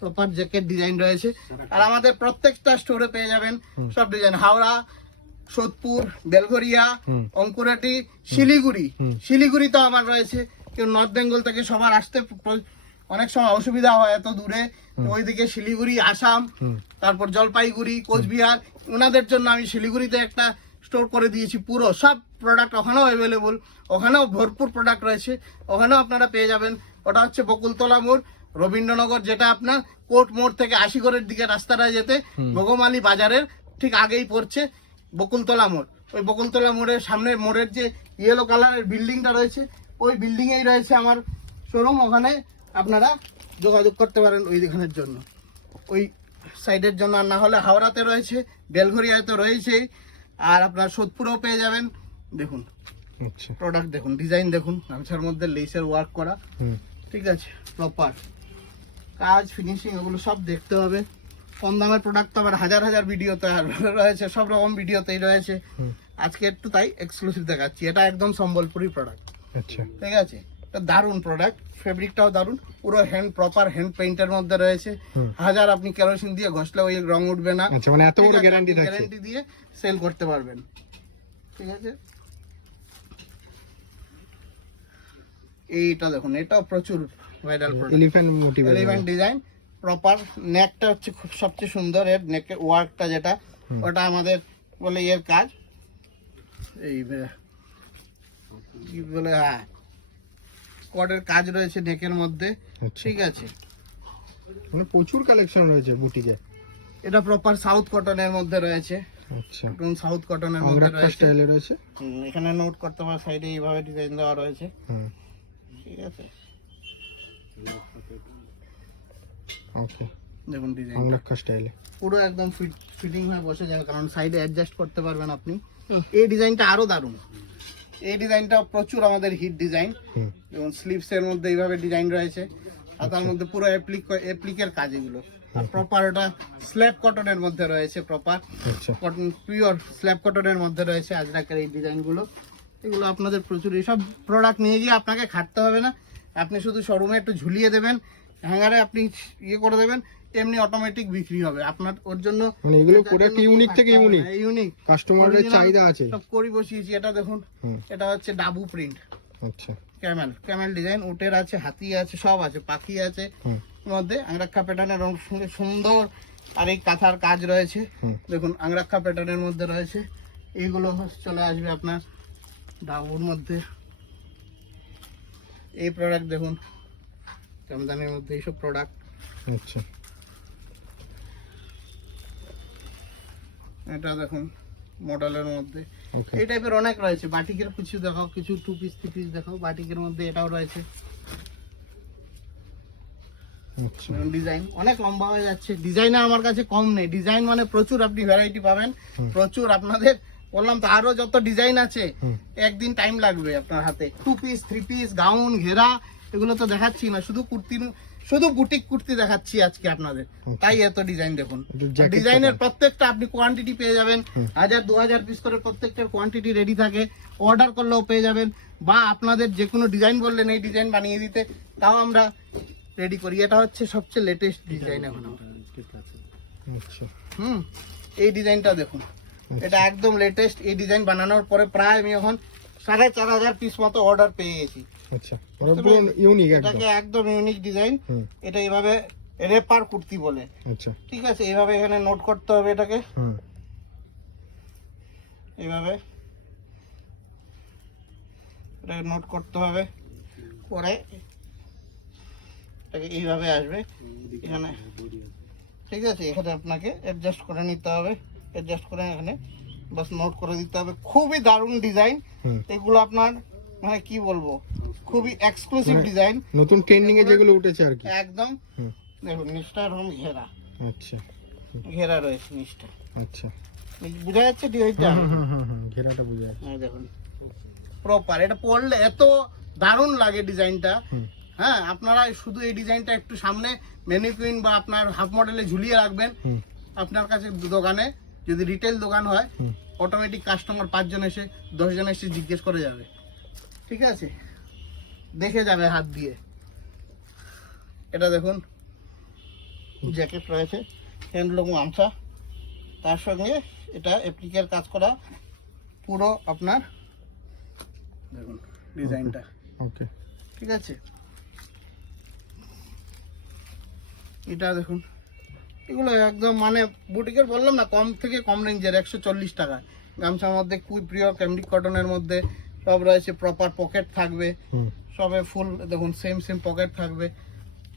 প্রপার জ্যাকেট ডিজাইন রয়েছে। আর আমাদের প্রত্যেকটা স্টোরে পেয়ে যাবেন সব ডিজাইন। হাওড়া, সোদপুর, বেলঘরিয়া, অঙ্কুরাটি, শিলিগুড়িতেও আমার রয়েছে। কেউ নর্থ বেঙ্গল থেকে সবার আসতে অনেক সময় অসুবিধা হয়, এত দূরে, ওইদিকে শিলিগুড়ি, আসাম, তারপর জলপাইগুড়ি, কোচবিহার, ওনাদের জন্য আমি শিলিগুড়িতে একটা স্টোর করে দিয়েছি। পুরো সব প্রোডাক্ট ওখানেও অ্যাভেলেবল, ওখানেও ভরপুর প্রোডাক্ট রয়েছে, ওখানেও আপনারা পেয়ে যাবেন। ওটা হচ্ছে বকুলতলা মোড়, রবীন্দ্রনগর, যেটা আপনার কোর্ট মোড় থেকে আশিগড়ের দিকে রাস্তাটা যেতে ভোগমালি বাজারের ঠিক আগেই পড়ছে বকুলতলা মোড়। ওই বকুলতলা মোড়ের সামনে মোড়ের যে ইয়েলো কালারের বিল্ডিংটা রয়েছে, ওই বিল্ডিং এই রয়েছে আমার শোরুম। ওখানে আপনারা যোগাযোগ করতে পারেন ওই দোকানের জন্য, ওই সাইডের জন্য। আর না হলে হাওড়াতে রয়েছে, বেলঘরিয়ায় তো রয়েছেই, আর আপনার সোদপুরেও পেয়ে যাবেন। দেখুন প্রোডাক্ট দেখুন, ডিজাইন দেখুন, গামছার মধ্যে লেসের ওয়ার্ক করা, ঠিক আছে। প্রপার কাজ, ফিনিশিং, এগুলো সব দেখতে হবে। কম দামের প্রোডাক্ট তো আবার হাজার হাজার ভিডিওতে রয়েছে, সব রকম ভিডিওতেই রয়েছে। আজকে একটু তাই এক্সক্লুসিভ দেখাচ্ছি। এটা একদম সম্বলপুরি প্রোডাক্ট, আচ্ছা, ঠিক আছে। এটা দারুন প্রোডাক্ট, ফেব্রিকটাও দারুন, পুরো হ্যান্ড প্রপার হ্যান্ড পেইন্টের মধ্যে রয়েছে। হাজার আপনি কেরোসিন দিয়ে ঘষলে ওই রং উঠবে না, আচ্ছা, মানে এত বড় গ্যারান্টি থাকছে, গ্যারান্টি দিয়ে সেল করতে পারবেন, ঠিক আছে। এইটা দেখুন, এটাও প্রচুর viral product, elephant motif, elephant design, proper নেকটা হচ্ছে খুব সবচেয়ে সুন্দর। এর নেকের ওয়ার্কটা যেটা, ওটা আমাদের বলে এর কাজ, এই কি বলে, হ্যাঁ, স্কোয়াডের কাজ রয়েছে নেকের মধ্যে, ঠিক আছে। মানে প্রচুর কালেকশন রয়েছে বুটিকে। এটা প্রপার সাউথ কটনের মধ্যে রয়েছে, আচ্ছা, সাউথ কটনের মধ্যে রয়েছে। এখানে নোট করতে পারো, সাইডে এইভাবে ডিজাইন দেওয়া রয়েছে, ঠিক আছে। ওকে, দেখুন ডিজাইন আংরাক্ষা স্টাইলে পুরো একদম ফিটিং হয়ে বসে যাবে, কারণ সাইডে অ্যাডজাস্ট করতে পারবেন আপনি। এই ডিজাইনটা আরো দারুণ, এই ডিজাইনটা প্রচুর আমাদের হিট ডিজাইন। যেমন স্লিভস এর মধ্যে এইভাবে ডিজাইন রয়েছে, আর তার মধ্যে পুরো অ্যাপ্লিকের কাজ, এগুলো প্রপার। ওটা স্ল্যাব কটনের মধ্যে রয়েছে, প্রপার কটন, পিওর স্ল্যাব কটনের মধ্যে রয়েছে আজরাকের এই ডিজাইনগুলো। এগুলো আপনাদের প্রচুর, এইসব প্রোডাক্ট নিয়ে গিয়ে আপনাকে খাটতে হবে না, আপনি শুধু শোরুমে একটু ঝুলিয়ে দেবেন, হ্যাঙ্গারে আপনি ইয়ে করে দেবেন, এমনি অটোমেটিক বিক্রি হবে আপনার। ওর জন্য মানে এগুলো প্রোডাক্ট ইউনিক থেকে ইউনিক, কাস্টমারের চাহিদা আছে, সব করি বসিয়েছি। এটা দেখুন, এটা হচ্ছে ডাবু প্রিন্ট, আচ্ছা, ক্যামেল ডিজাইন, উটের আছে, হাতি আছে, সব আছে, পাখি আছে মধ্যে। আংরাক্ষা প্যাটার্নের সুন্দর, আর এই কাঁথার কাজ রয়েছে, দেখুন আংরাক্ষা প্যাটার্নের মধ্যে রয়েছে। এইগুলো চলে আসবে আপনার ডাবুর মধ্যে। এই প্রোডাক্ট দেখুন, জামদানির মধ্যে এইসব প্রোডাক্ট, আচ্ছা। এটা দেখুন মডেলের মধ্যে। ওকে এই টাইপের অনেক রয়েছে। বাটিকের কিছু দেখাও, কিছু 2 পিস 3 পিস দেখাও। বাটিকের মধ্যে এটাও রয়েছে। আচ্ছা ডিজাইন অনেক লম্বা হয়ে যাচ্ছে। ডিজাইনে আমার কাছে কম নেই, ডিজাইন মানে প্রচুর আপনি ভ্যারাইটি পাবেন, প্রচুর। আপনাদের বললাম তো আরো যত ডিজাইন আছে, একদিন টাইম লাগবে আপনার হাতে। 2 পিস 3 পিস গাউন ঘেরা এগুলো তো দেখাচ্ছি না, শুধু কুর্তি, শুধু বুটিক কুর্তি দেখাচ্ছি আজকে আপনাদের, তাই এত ডিজাইন দেখুন। ডিজাইনের প্রত্যেকটা আপনি কোয়ান্টিটি পেয়ে যাবেন, 1000-2000 পিস করে প্রত্যেকটার কোয়ান্টিটি রেডি থাকে। অর্ডার করলেও পেয়ে যাবেন, বা আপনাদের যে কোনো ডিজাইন বললেন এই ডিজাইন বানিয়ে দিতে, তাও আমরা রেডি করি। এটা হচ্ছে সবচেয়ে লেটেস্ট ডিজাইন এখন। আচ্ছা এই ডিজাইনটা দেখুন, এটা একদম লেটেস্ট। এই ডিজাইন বানানোর পরে প্রায় আমি এখন 4500 পিস মতো অর্ডার পেয়ে গেছি। আচ্ছা পুরো ইউনিক একদম, এটাকে একদম ইউনিক ডিজাইন। এটা এইভাবে রেপার কুর্তি বলে। আচ্ছা ঠিক আছে, এইভাবে এখানে নোট করতে হবে এটাকে, এইভাবে এটাকে নোট করতে হবে, পরে এটাকে এইভাবে আসবে এখানে। ঠিক আছে, এখানে আপনাকে অ্যাডজাস্ট করে নিতে হবে, অ্যাডজাস্ট করে এখানে বাস নোট করে দিতে হবে। খুবই দারুণ ডিজাইন এগুলো, আপনার মানে কি বলবো, খুবই এক্সক্লুসিভ ডিজাইন, নতুন ট্রেন্ডিং এ যেগুলো উঠেছে আর কি একদম। দেখুন নিচটা এরকম ঘেরা, আচ্ছা ঘেরা রয়েছে নিচটা। আচ্ছা বুঝা যাচ্ছে ডিজাইনটা? ঘেরাটা বুঝা যাচ্ছে। দেখুন প্রপার, এটা পরলে এত দারুণ লাগে ডিজাইনটা। হ্যাঁ, আপনারা শুধু এই ডিজাইনটা একটু সামনে ম্যানিকুইন বা আপনার হাফ মডেলে ঝুলিয়ে রাখবেন। আপনার কাছে দোকানে যদি রিটেল দোকান হয়, অটোমেটিক কাস্টমার 5 জন এসে 10 জন এসে জিজ্ঞেস করে যাবে। ঠিক আছে, দেখে যাবে হাত দিয়ে। এটা দেখুন জ্যাকেট রয়েছে, হ্যান্ডলুম গামছা, তার সঙ্গে এটা অ্যাপ্লিকের কাজ করা পুরো আপনার। দেখুন ডিজাইনটা, ওকে ঠিক আছে। এটা দেখুন, এগুলো একদম মানে বুটিকের বললাম না, কম থেকে কম রেঞ্জের 140 টাকা। গামছার মধ্যে খুবই প্রিয় ক্যামরিক কটনের মধ্যে সব রয়েছে। প্রপার পকেট থাকবে, সবে ফুল দেখুন সেম পকেট থাকবে।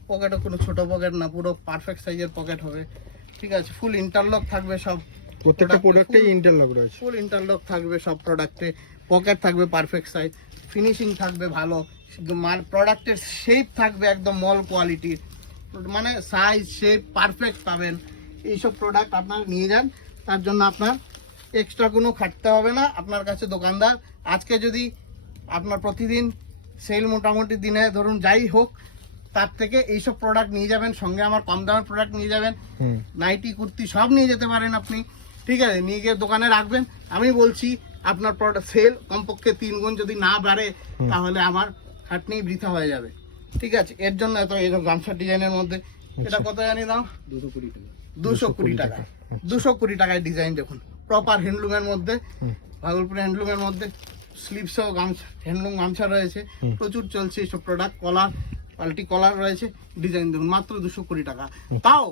পকেটও কোনো ছোট পকেট না, পুরো পারফেক্ট সাইজের পকেট হবে। ঠিক আছে, ফুল ইন্টারলক থাকবে সব, প্রত্যেকটা প্রোডাক্টেই ইন্টারলক রয়েছে, ফুল ইন্টারলক থাকবে সব প্রোডাক্টে। পকেট থাকবে পারফেক্ট সাইজ, ফিনিশিং থাকবে ভালো, প্রোডাক্টের শেপ থাকবে একদম মল কোয়ালিটির, মানে সাইজ শেপ পারফেক্ট পাবেন। এইসব প্রোডাক্ট আপনার নিয়ে যান, তার জন্য আপনার এক্সট্রা কোনো খাটতে হবে না। আপনার কাছে দোকানদার আজকে যদি আপনার প্রতিদিন সেল মোটামুটি দিনে ধরুন যাই হোক, তার থেকে এইসব প্রোডাক্ট নিয়ে যাবেন, সঙ্গে আমার কম দামের প্রোডাক্ট নিয়ে যাবেন, নাইটি কুর্তি সব নিয়ে যেতে পারেন আপনি। ঠিক আছে, নিয়ে গিয়ে দোকানে রাখবেন। আমি বলছি আপনার প্রোডাক্ট সেল কমপক্ষে 3 গুণ যদি না বাড়ে, তাহলে আমার খাটনি বৃথা হয়ে যাবে। ঠিক আছে, এর জন্য এত এই গামছা ডিজাইনের মধ্যে এটা কত জানি দাম? 220 টাকা। 220 টাকায় ডিজাইন দেখুন, প্রপার হ্যান্ডলুমের মধ্যে, ভাগলপুর হ্যান্ডলুমের মধ্যে। স্লিভসও গামছা, হ্যান্ডলুম গামছা রয়েছে, প্রচুর চলছে এইসব প্রোডাক্ট। কলার পাল্টি কলার রয়েছে, ডিজাইন দেখুন মাত্র 220 টাকা। তাও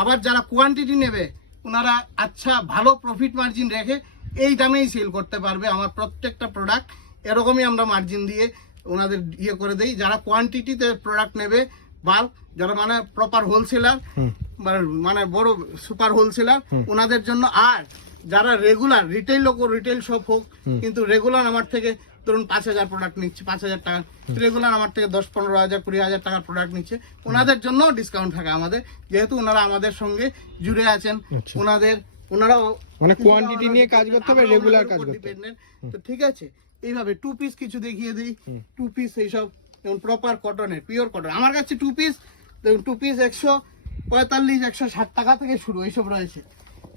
আবার যারা কোয়ান্টিটি নেবে, ওনারা আচ্ছা ভালো প্রফিট মার্জিন রেখে এই দামেই সেল করতে পারবে। আমার প্রত্যেকটা প্রোডাক্ট এরকমই আমরা মার্জিন দিয়ে ওনাদের ইয়ে করে দেই। যারা কোয়ান্টিটিতে প্রোডাক্ট নেবে, বাল্ক, যারা মানে প্রপার হোলসেলার, মানে বড় সুপার হোলসেলার, ওনাদের জন্য। আর যারা রেগুলার রিটেল হোক, রিটেল শপ হোক, কিন্তু রেগুলার আমার থেকে ধরুন 5000 প্রোডাক্ট নিচ্ছে, 5000 টাকা রেগুলার আমার থেকে 10-15,000 20,000 টাকার প্রোডাক্ট নিচ্ছে, ওনাদের জন্য ডিসকাউন্ট থাকে আমাদের, যেহেতু ওনারা আমাদের সঙ্গে জুড়ে আছেন। ওনারাও মানে কোয়ান্টিটি নিয়ে কাজ করতে হবে, রেগুলার কাজ করতে হবে। তো ঠিক আছে, এইভাবে 2 পিস কিছু দেখিয়ে দিই। 2 পিস এইসব যেমন প্রপার কটনের, পিওর কটন। আমার কাছে 2 পিস দেখুন, 2 পিস 145-160 টাকা থেকে শুরু এইসব রয়েছে।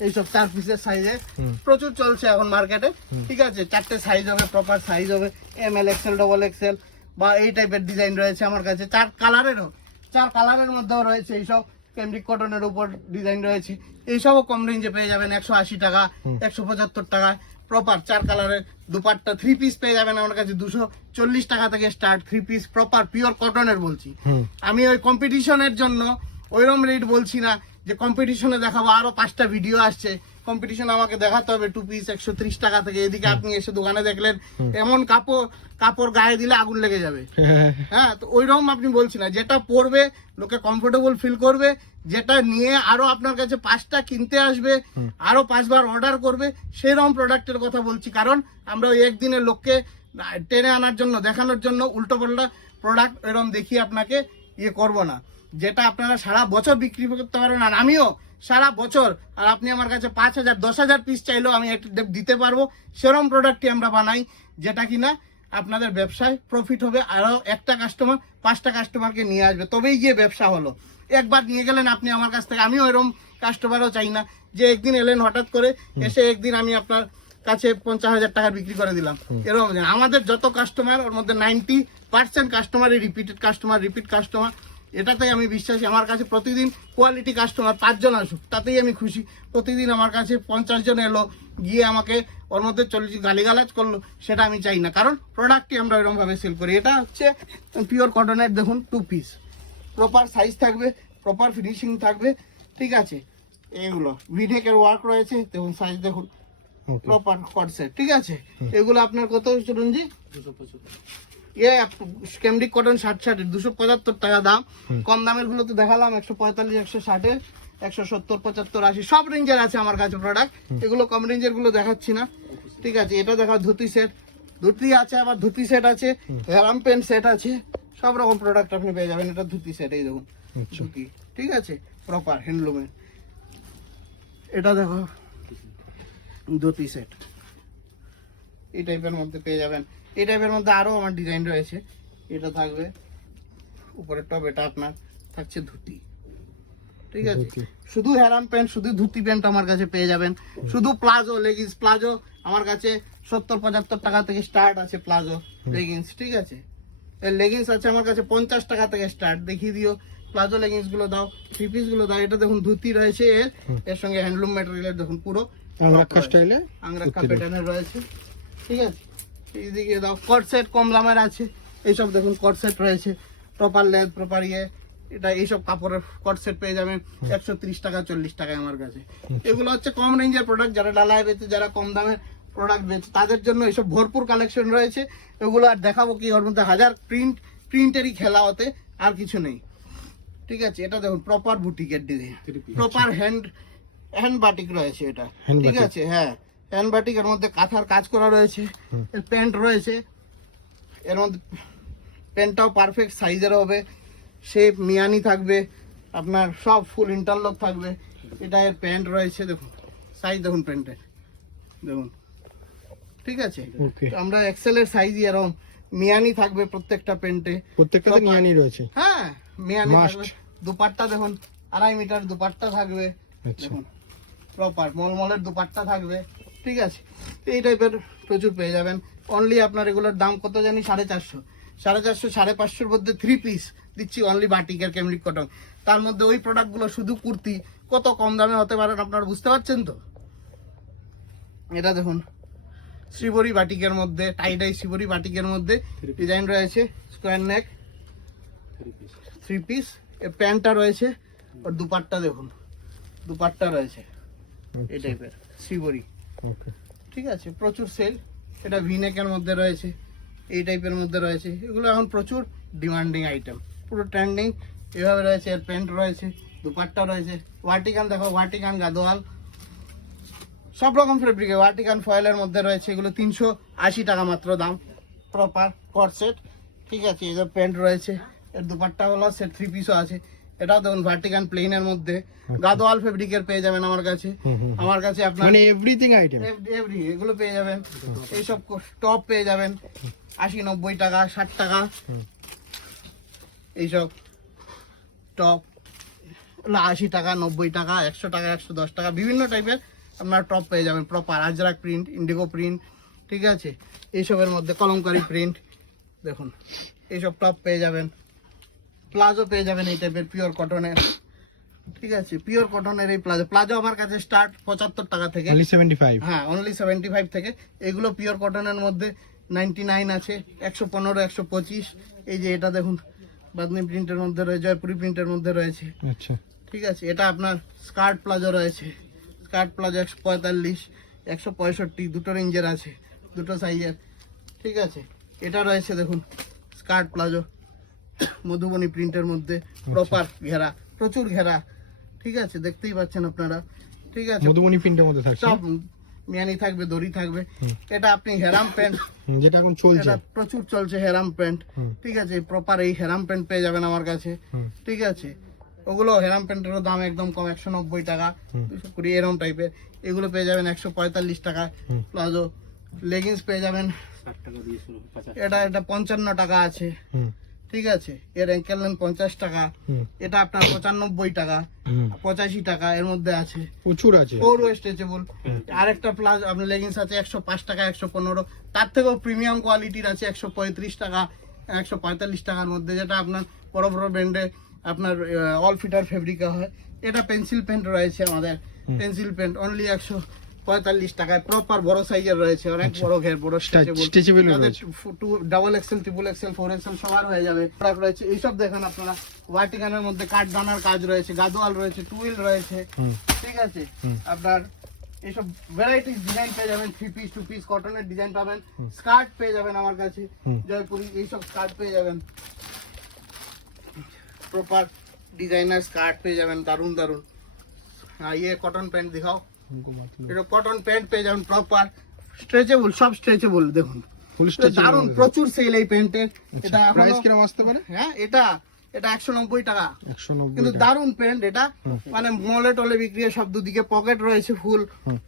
এইসব 4 পিসের সাইজে প্রচুর চলছে এখন মার্কেটে। ঠিক আছে, 4টে সাইজ হবে, প্রপার সাইজ হবে, ML XL XXL বা এই টাইপের ডিজাইন রয়েছে আমার কাছে। 4 কালারের মধ্যেও রয়েছে এইসব। ক্যামরিক কটনের উপর ডিজাইন রয়েছে, এইসবও কম রেঞ্জে পেয়ে যাবেন 180 টাকা, 175 টাকায়। প্রপার 4 কালারের দুপাট্টা 3 পিস পেয়ে যাবেন আমার কাছে 240 টাকা থেকে স্টার্ট। 3 পিস প্রপার পিওর কটনের বলছি আমি। ওই কম্পিটিশনের জন্য ওইরকম রেট বলছি না যে কম্পিটিশনে দেখাবো, আরো 5টা ভিডিও আসছে কম্পিটিশন আমাকে দেখাতে হবে 2 পিস 130 টাকা থেকে, এদিকে আপনি এসে দোকানে দেখলেন এমন কাপড় গায়ে দিলে আগুন লেগে যাবে। হ্যাঁ, তো ওইরকম আপনি বলছি না, যেটা পরবে লোকে কমফোর্টেবল ফিল করবে, যেটা নিয়ে আরো আপনার কাছে 5টা কিনতে আসবে, আরো 5 বার অর্ডার করবে, সেরকম প্রোডাক্টের কথা বলছি। কারণ আমরা ওই একদিনের লোককে টেনে আনার জন্য, দেখানোর জন্য উল্টো পাল্টা প্রোডাক্ট এরকম দেখিয়ে আপনাকে ইয়ে করবো না, যেটা আপনারা সারা বছর বিক্রি করতে পারবেন। আর আমিও সারা বছর, আর আপনি আমার কাছে 5,000 10,000 পিস চাইলেও আমি দিতে পারবো। সেরকম প্রোডাক্টই আমরা বানাই, যেটা কিনা আপনাদের ব্যবসায় প্রফিট হবে। আরও একটা কাস্টমার 5টা কাস্টমারকে নিয়ে আসবে, তবেই গিয়ে ব্যবসা হলো। একবার নিয়ে গেলেন আপনি আমার কাছ থেকে, আমিও এরকম কাস্টমারও চাই না যে একদিন এলেন হঠাৎ করে, এসে একদিন আমি আপনার কাছে 50,000 টাকা বিক্রি করে দিলাম, এরকম। আমাদের যত কাস্টমার, ওর মধ্যে 90% কাস্টমারই রিপিট কাস্টমার। এটাতেই আমি বিশ্বাসী। আমার কাছে প্রতিদিন কোয়ালিটি কাস্টমার 5 জন আসুক, তাতেই আমি খুশি। প্রতিদিন আমার কাছে 50 জন এলো, গিয়ে আমাকে ওর মধ্যে 40 গালিগালাজ করলো, সেটা আমি চাই না। কারণ প্রোডাক্টই আমরা এরকম ভাবে সেল করি। এটা হচ্ছে পিওর কটনের, দেখুন 2 পিস, প্রপার সাইজ থাকবে, প্রপার ফিনিশিং থাকবে, ঠিক আছে। এগুলো ভিনেকের ওয়ার্ক রয়েছে, দেখুন সাইজ দেখুন, প্রপার কটসেট, ঠিক আছে। এগুলো আপনার কত চিরঞ্জি? 250 ক্যামডিক কটন 60 275 টাকা দাম। কম দামের গুলো তো দেখালাম, 145 160 170 75 80 সব রেঞ্জের আছে আমার কাছে প্রোডাক্ট। এগুলো কম রেঞ্জের গুলো দেখাচ্ছি না, ঠিক আছে। এটা দেখা ধুতি সেট, ধুতি আছে, আবার ধুতি সেট আছে, হেরাম প্যান্ট সেট আছে, সব রকম প্রোডাক্ট আপনি পেয়ে যাবেন। এটা ধুতি সেট, এই দেখুন ধুতি, ঠিক আছে, প্রপার হ্যান্ডলুমের। এটা দেখো ধুতি সেট, এই টাইপের মধ্যে পেয়ে যাবেন। এই টাইপের মধ্যে আরো আমার ডিজাইন রয়েছে। এটা থাকবে উপরের টপ, এটা আপনার থাকছে ধুতি, ঠিক আছে। শুধু হেরাম প্যান্ট, শুধু ধুতি প্যান্ট আমার কাছে পেয়ে যাবেন। শুধু প্লাজো লেগিংস, প্লাজো আমার কাছে 70-75 টাকা থেকে স্টার্ট আছে প্লাজো লেগিংস, ঠিক আছে। এর লেগিংস আছে আমার কাছে 50 টাকা থেকে স্টার্ট। দেখিয়ে দিও প্লাজো লেগিংস গুলো দাও, 3 পিস গুলো দাও। এটা দেখুন ধুতি রয়েছে, এর সঙ্গে হ্যান্ডলুম ম্যাটেরিয়াল দেখুন, পুরো আংরাক্কা স্টাইলে আংরাক্কা প্যাটার্নের রয়েছে, ঠিক আছে। এইদিকে দাও কট সেট, কম দামের আছে এইসব, দেখুন কট সেট রয়েছে, প্রপার লেন্থ, প্রপার ইয়ে। এটা এইসব কাপড়ের কট সেট পেয়ে যাবেন 130 টাকা 40 টাকায় আমার কাছে। এগুলো হচ্ছে কম রেঞ্জের প্রোডাক্ট, যারা ডালায় বেচে, যারা কম দামের প্রোডাক্ট বেচে, তাদের জন্য এইসব ভরপুর কালেকশন রয়েছে। এগুলো আর দেখাবো কি, ওর মধ্যে হাজার প্রিন্টেরই খেলা হতে, আর কিছু নেই, ঠিক আছে। এটা দেখুন প্রপার বুটিকের ডিজাইন, প্রপার হ্যান্ড বাটিক রয়েছে এটা, ঠিক আছে। হ্যাঁ, হ্যান্ড বাটিক, এর মধ্যে কাঁথার কাজ করা রয়েছে, এর প্যান্ট রয়েছে, এর মধ্যে প্যান্টটাও পারফেক্ট সাইজের হবে, শেপ মিয়ানি থাকবে আপনার, সব ফুল ইন্টারলক থাকবে। এটা এর প্যান্ট রয়েছে, দেখুন সাইজ দেখুন প্যান্টের, দেখুন, ঠিক আছে। তো আমরা এক্সেল এর সাইজ এরকম মিয়ানি থাকবে প্রত্যেকটা প্যান্টে, প্রত্যেকটাতে মিয়ানি রয়েছে। হ্যাঁ, মিয়ানি থাকবে। দুপাট্টা দেখুন 2.5 মিটার দুপাট্টা থাকবে, দেখুন প্রপার মলমলের দুপাট্টা থাকবে, ঠিক আছে। এই টাইপের প্রচুর পেয়ে যাবেন। অনলি আপনার এগুলোর দাম কত জানি 450 450 মধ্যে 3 পিস দিচ্ছি অনলি বাটিকের ক্যামলিক কটন। তার মধ্যে ওই প্রোডাক্টগুলো শুধু কুর্তি কত কম দামে হতে পারেন আপনারা বুঝতে পারছেন তো। এটা দেখুন শ্রীবরী বাটিকের মধ্যে, টাইডাই শ্রীবরী বাটিকের মধ্যে ডিজাইন রয়েছে, স্কোয়ার নেক, 3 পিস। এর প্যান্টটা রয়েছে, আর দুপাট্টা দেখুন, দুপাট্টা রয়েছে এই টাইপের শ্রীবরী, ঠিক আছে। প্রচুর সেল। এটা ভিনেকের মধ্যে রয়েছে, এই টাইপের মধ্যে রয়েছে। এগুলো এখন প্রচুর ডিমান্ডিং আইটেম, পুরো ট্রেন্ডিং এভাবে রয়েছে। এর প্যান্ট রয়েছে, দুপাট্টা রয়েছে। ওয়াটিকান দেখো, ওয়াটিকান গাদোয়াল, সব রকম ফেব্রিকে ওয়াটিকান ফয়েলের মধ্যে রয়েছে। এগুলো 380 টাকা মাত্র দাম, প্রপার কট সেট, ঠিক আছে। এদের প্যান্ট রয়েছে, এর দুপাট্টা হলো সেট, 3 পিসও আছে। এটাও দেখুন ভার্টিকান প্লেনের মধ্যে গাদোয়াল ফেব্রিকের পেয়ে যাবেন আমার কাছে। আমার কাছে আপনার মানে এভরিথিং আইটেম, এভরি এগুলো পেয়ে যাবেন। এইসব টপ পেয়ে যাবেন 80-90 টাকা 60 টাকা। এইসব টপ 80 টাকা 90 টাকা 100 টাকা 110 টাকা, বিভিন্ন টাইপের আপনার টপ পেয়ে যাবেন। Proper Ajrak print, Indigo print, ঠিক আছে। এইসবের মধ্যে কলমকারি প্রিন্ট, দেখুন এইসব টপ পেয়ে যাবেন। প্লাজো পেয়ে যাবেন এই টাইপের পিওর কটনের, ঠিক আছে। পিওর কটনের এই প্লাজো আমার কাছে স্টার্ট 75 টাকা থেকে, অনলি 75। হ্যাঁ, অনলি 75 থেকে। এগুলো পিওর কটনের মধ্যে 99 আছে, 115 125। এই যে এটা দেখুন বাদনি প্রিন্টের মধ্যে রয়েছে, জয়পুরি প্রিন্টের মধ্যে রয়েছে, আচ্ছা, ঠিক আছে। এটা আপনার স্কার্ট প্লাজো রয়েছে, স্কার্ট প্লাজো 145, 165 দুটো রেঞ্জের আছে, দুটো সাইজের। ঠিক আছে, এটা রয়েছে দেখুন স্কার্ট প্লাজো মধুবনী প্রিন্টের মধ্যে, প্রপার ঘেরা, প্রচুর ঘেরা। ঠিক আছে, দেখতেই পাচ্ছেন আপনারা। ঠিক আছে, মধুবনী প্রিন্টের মধ্যে থাকছে, সব মিয়ানি থাকবে, দড়ি থাকবে। এটা আপনি হেরাম প্যান্ট, যেটা এখন চলছে, এটা প্রচুর চলছে হেরাম প্যান্ট। ঠিক আছে, প্রপার এই হেরাম প্যান্ট পেয়ে যাবেন আমার কাছে। ঠিক আছে, ওগুলো হেরাম প্যান্টেরও দাম একদম কম, 190 টাকা, 220 এরকম টাইপের। এগুলো পেয়ে যাবেন 145 টাকা। প্লাজো লেগিংস পেয়ে যাবেন, এটা 55 টাকা আছে। ঠিক আছে, এর অ্যাঙ্কেল লেন্থ 50 টাকা, এটা আপনার 95 টাকা, 85 টাকা এর মধ্যে আছে, প্রচুর আছে। ওর স্ট্রেচেবল। আরেকটা প্লাস আপনার লেগিংস আছে 105 টাকা, 115, তার থেকেও প্রিমিয়াম কোয়ালিটির আছে 135 টাকা, 145 টাকার মধ্যে, যেটা আপনার বড় বড় ব্র্যান্ডে আপনার অল ফিটার ফেব্রিকা হয়। এটা পেন্সিল প্যান্ট রয়েছে আমাদের, পেন্সিল প্যান্ট অনলি 145 টাকায়, প্রপার বড় সাইজের রয়েছে, অনেক বড় ঘের, বড় Stretchable রয়েছে। Double XL, triple Excel, 4XL সবার হয়ে যাবে। প্রোডাক্ট রয়েছে এইসব দেখেন আপনারা, ভার্টিকানের মধ্যে কাঠ দানার কাজ রয়েছে, গাদোয়াল রয়েছে, টুইল রয়েছে। ঠিক আছে, আপনার এইসব ভ্যারাইটিস ডিজাইন পেয়ে যাবেন, 3 পিস 2 পিস কটনের ডিজাইন পাবেন। স্কার্ট পেয়ে যাবেন আমার কাছে, জয়পুরি এইসব স্কার্ট পেয়ে যাবেন, প্রপার ডিজাইনার স্কার্ট পেয়ে যাবেন, দারুন দারুন। ইয়ে কটন প্যান্ট দেখাও, এটা কটন প্যান্ট পেয়ে যাবেন, প্রপার স্ট্রেচেবল, সব স্ট্রেচেবল। দেখুন ফুল এটা দারুন, প্রচুর সেল এই প্যান্টের। এটা প্রাইস কিরকম আসতে পারে? হ্যাঁ, এটা 190 টাকা, 190 কিন্তু দারুন প্যান্ট এটা। মানে মলে টলে বিক্রি হয়, সব দুদিকে পকেট রয়েছে ফুল।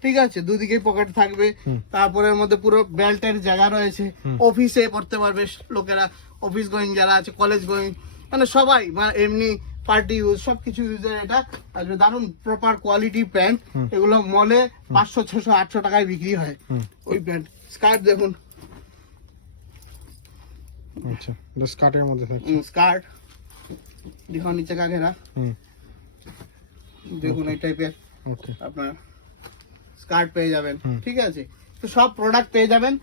ঠিক আছে, দুদিকেই পকেট থাকবে। তারপরে এর মধ্যে পুরো বেল্টের জায়গা রয়েছে, অফিসে পড়তে পারবে লোকেরা, অফিস গোয়িং যারা আছে, কলেজ গোয়িং, মানে সবাই, মানে এমনি পার্টি ইউজ, সবকিছু ইউজের এটা। আর দারুন প্রপার কোয়ালিটি প্যান্ট, এগুলো মলে 500, 600, 800 টাকায় বিক্রি হয় ওই প্যান্ট। স্কার্ট দেখুন, আচ্ছা, এটা স্কার্টের মধ্যে থাকছে। স্কার্ট দেখুন, নিচে কা ঘেরা, দেখুন এই টাইপের ওকে, আপনার স্কার্ট পেয়ে যাবেন। ঠিক আছে, তো সব প্রোডাক্ট পেয়ে যাবেন।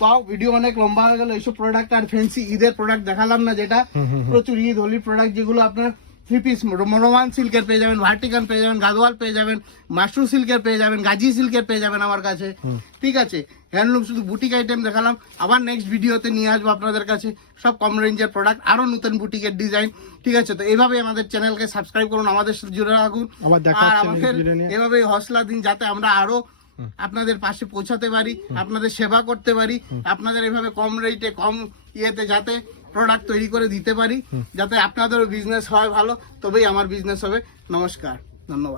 পাও ভিডিও অনেক লম্বা হয়ে গেল, এইসব প্রোডাক্ট আর ফ্যান্সি ঈদের প্রোডাক্ট দেখালাম না, যেটা প্রচুর ঈদ হোলি প্রোডাক্ট, যেগুলো আপনার 3 পিস রোমান সিল্কের পেয়ে যাবেন, ভার্টিকান পেয়ে যাবেন, গাদোয়াল পেয়ে যাবেন, মাশরু সিল্কের পেয়ে যাবেন, গাজি সিল্কের পেয়ে যাবেন আমার কাছে। ঠিক আছে, হ্যান্ডলুম শুধু বুটিক আইটেম দেখালাম, আবার নেক্সট ভিডিওতে নিয়ে আসবো আপনাদের কাছে সব কম রেঞ্জের প্রোডাক্ট, আরো নতুন বুটিকের ডিজাইন। ঠিক আছে, তো এইভাবে আমাদের চ্যানেলকে সাবস্ক্রাইব করুন, আমাদের সাথে জুড়ে রাখুন, আর আমাদের এভাবে হৌসলা দিন, যাতে আমরা আরো আপনাদের পাশে পৌঁছাতে পারি, আপনাদের সেবা করতে পারি, আপনাদের এভাবে কম রেটে, কম ইয়েতে যাতে প্রোডাক্ট তৈরি করে দিতে পারি, যাতে আপনাদেরও বিজনেস হয় ভালো, তবেই আমার বিজনেস হবে। নমস্কার, ধন্যবাদ।